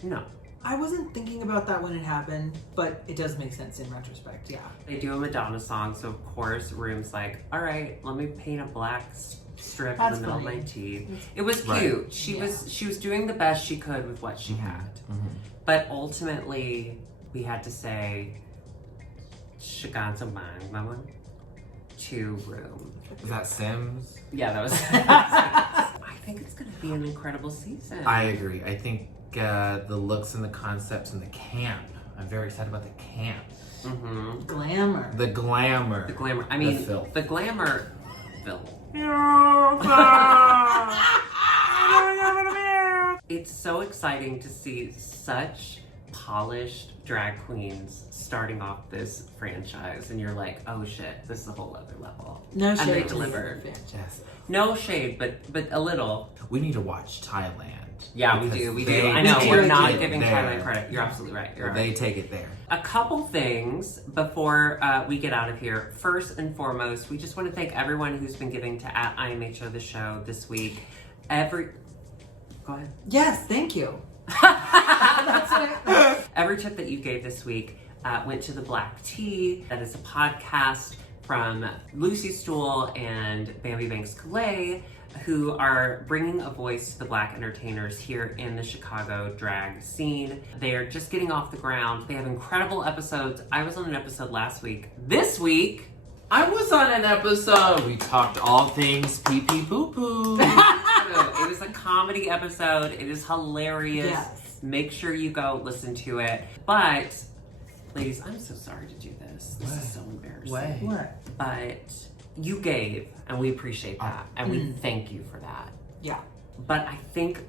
No. I wasn't thinking about that when it happened, but it does make sense in retrospect. Yeah. They do a Madonna song, so of course Room's like, all right, let me paint a black strip That's in the middle funny. of my teeth. It was Right. cute. She was doing the best she could with what she had. But ultimately, we had to say, Shiganza Mama to Room. Is that Sims? Yeah, that was. I think it's going to be an incredible season. I agree. I think the looks and the concepts and the camp. I'm very excited about the camp. Mm-hmm. Glamour. The glamour. The glamour. I mean, filth. the glamour. Phil. It's so exciting to see such polished drag queens starting off this franchise, and you're like, oh shit, this is a whole other level. No And they shade. delivered. Yes. No shade, but a little. We need to watch Thailand. Yeah, we Because do. We they do. I know take we're not it giving there. Thailand credit. You're absolutely right. You're They right. take it there. A couple things before we get out of here. First and foremost, we just want to thank everyone who's been giving to @IMHO the show this week. Go ahead. Yes, thank you. That's it. Every tip that you gave this week went to the Black Tea. That is a podcast from Lucy Stool and Bambi Banks Coulee, who are bringing a voice to the Black entertainers here in the Chicago drag scene. They are just getting off the ground. They have incredible episodes. I was on an episode last week. This week, I was on an episode. We talked all things pee pee poo poo. it was a comedy episode. It is hilarious. Yes. Make sure you go listen to it. But, ladies, I'm so sorry to do this. This is so embarrassing. What? But you gave, and we appreciate that, and we thank you for that. Yeah. But I think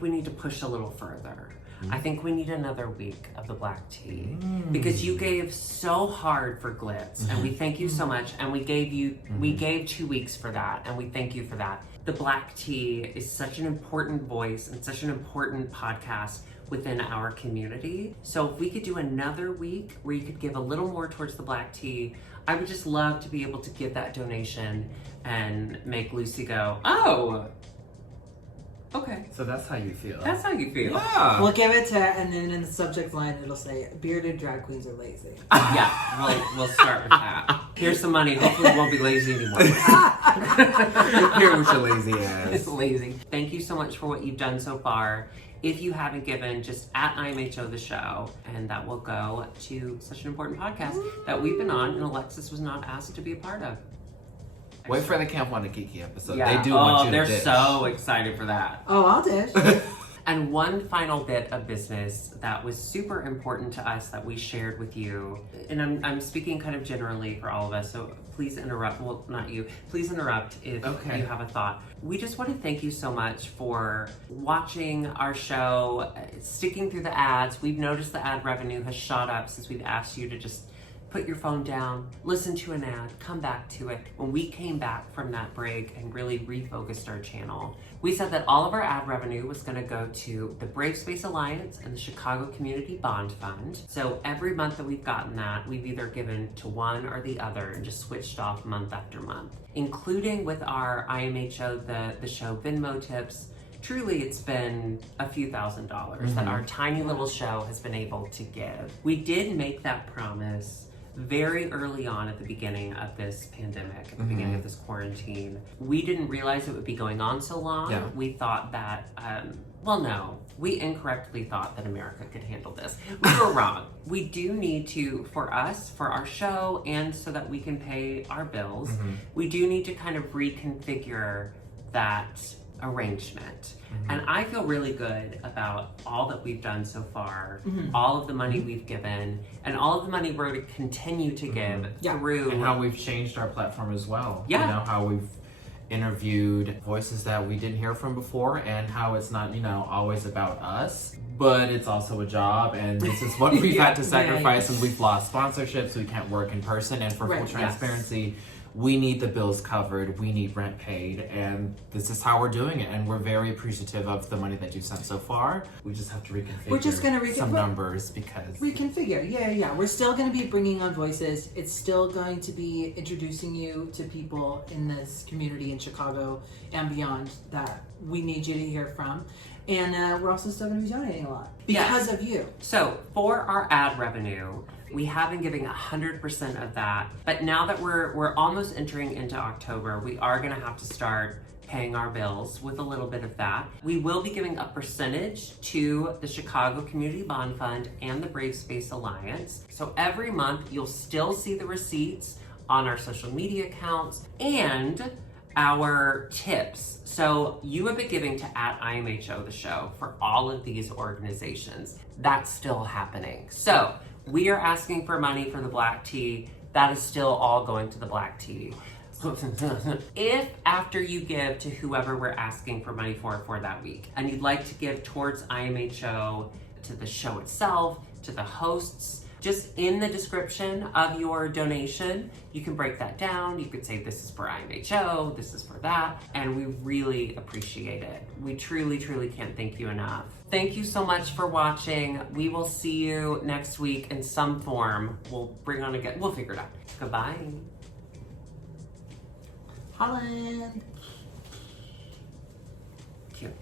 we need to push a little further. I think we need another week of the Black Tea because you gave so hard for Glitz, and we thank you so much. And we gave 2 weeks for that, and we thank you for that. The Black Tea is such an important voice and such an important podcast within our community. So if we could do another week where you could give a little more towards the Black Tea, I would just love to be able to give that donation and make Lucy go, oh, okay. So that's how you feel. That's how you feel. Yeah. We'll give it to, and then in the subject line it'll say, bearded drag queens are lazy. Yeah, we'll start with that. Here's some money. Hopefully we won't be lazy anymore. Here with your lazy ass. It's lazy. Thank you so much for what you've done so far. If you haven't given, just @IMHO the show, and that will go to such an important podcast that we've been on, and Alexis was not asked to be a part of. Wait for the Camp Wanakiki episode. Yeah. They do want you to they're dish. so excited for that. Oh, I'll dish. And one final bit of business that was super important to us that we shared with you, and I'm speaking kind of generally for all of us, so please interrupt, well, not you, please interrupt if you have a thought. We just want to thank you so much for watching our show, sticking through the ads. We've noticed the ad revenue has shot up since we've asked you to just put your phone down, listen to an ad, come back to it. When we came back from that break and really refocused our channel, we said that all of our ad revenue was going to go to the Brave Space Alliance and the Chicago Community Bond Fund. So every month that we've gotten that, we've either given to one or the other and just switched off month after month, including with our IMHO, the show Venmo tips. Truly, it's been a few $1,000s that our tiny little show has been able to give. We did make that promise very early on at the beginning of this pandemic, at the beginning of this quarantine. We didn't realize it would be going on so long. Yeah. We thought that, we incorrectly thought that America could handle this. We were wrong. We do need to, for our show, and so that we can pay our bills, we do need to kind of reconfigure that arrangement. And I feel really good about all that we've done so far, all of the money we've given, and all of the money we're to continue to give through. And how we've changed our platform as well. Yeah. You know, how we've interviewed voices that we didn't hear from before, and how it's not, always about us, but it's also a job, and this is what we've had to sacrifice, and we've lost sponsorships, we can't work in person, and for full transparency, we need the bills covered, we need rent paid, and this is how we're doing it, and we're very appreciative of the money that you've sent so far. We just have to reconfigure We're just gonna some numbers because... Reconfigure, yeah. We're still gonna be bringing on voices. It's still going to be introducing you to people in this community in Chicago and beyond that we need you to hear from. And we're also still gonna be donating a lot because of you. So for our ad revenue, we have been giving 100% of that, but now that we're almost entering into October, we are gonna have to start paying our bills with a little bit of that. We will be giving a percentage to the Chicago Community Bond Fund and the Brave Space Alliance. So every month you'll still see the receipts on our social media accounts and our tips. So you have been giving to @IMHO the show for all of these organizations. That's still happening. So we are asking for money for the Black Tea. That is still all going to the Black Tea. If after you give to whoever we're asking for money for that week, and you'd like to give towards IMHO to the show itself, to the hosts. Just in the description of your donation, you can break that down. You could say this is for IMHO, this is for that, and we really appreciate it. We truly, truly can't thank you enough. Thank you so much for watching. We will see you next week in some form. We'll bring on again. We'll figure it out. Goodbye. Holland. Cute.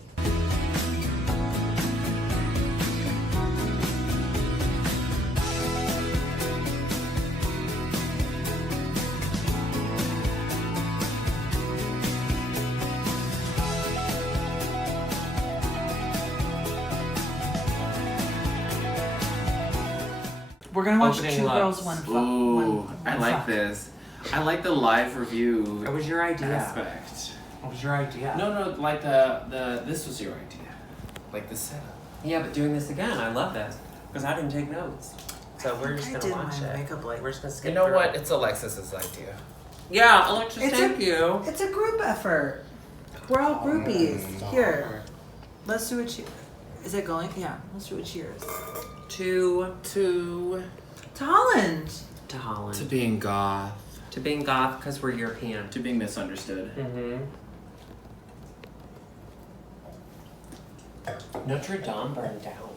We're gonna watch Opening Two looks. Girls, One Fuck. Ooh, I like Fuck. this. I like the live review What was your idea? aspect. What was your idea? No, like the this was your idea. Like the setup. Yeah, but doing this again, I love this. Because I didn't take notes. So we're just I gonna did watch my it. makeup like- We're just gonna skip You know through what? it. It's Alexis's idea. Yeah, Alexis, It's thank you. It's a group effort. We're all groupies. Here, let's do a cheer. Is it going? Yeah, let's do a cheers. To To Holland. Holland. To being goth. To being goth because we're European. To being misunderstood. Mm-hmm. Notre Dame burned down.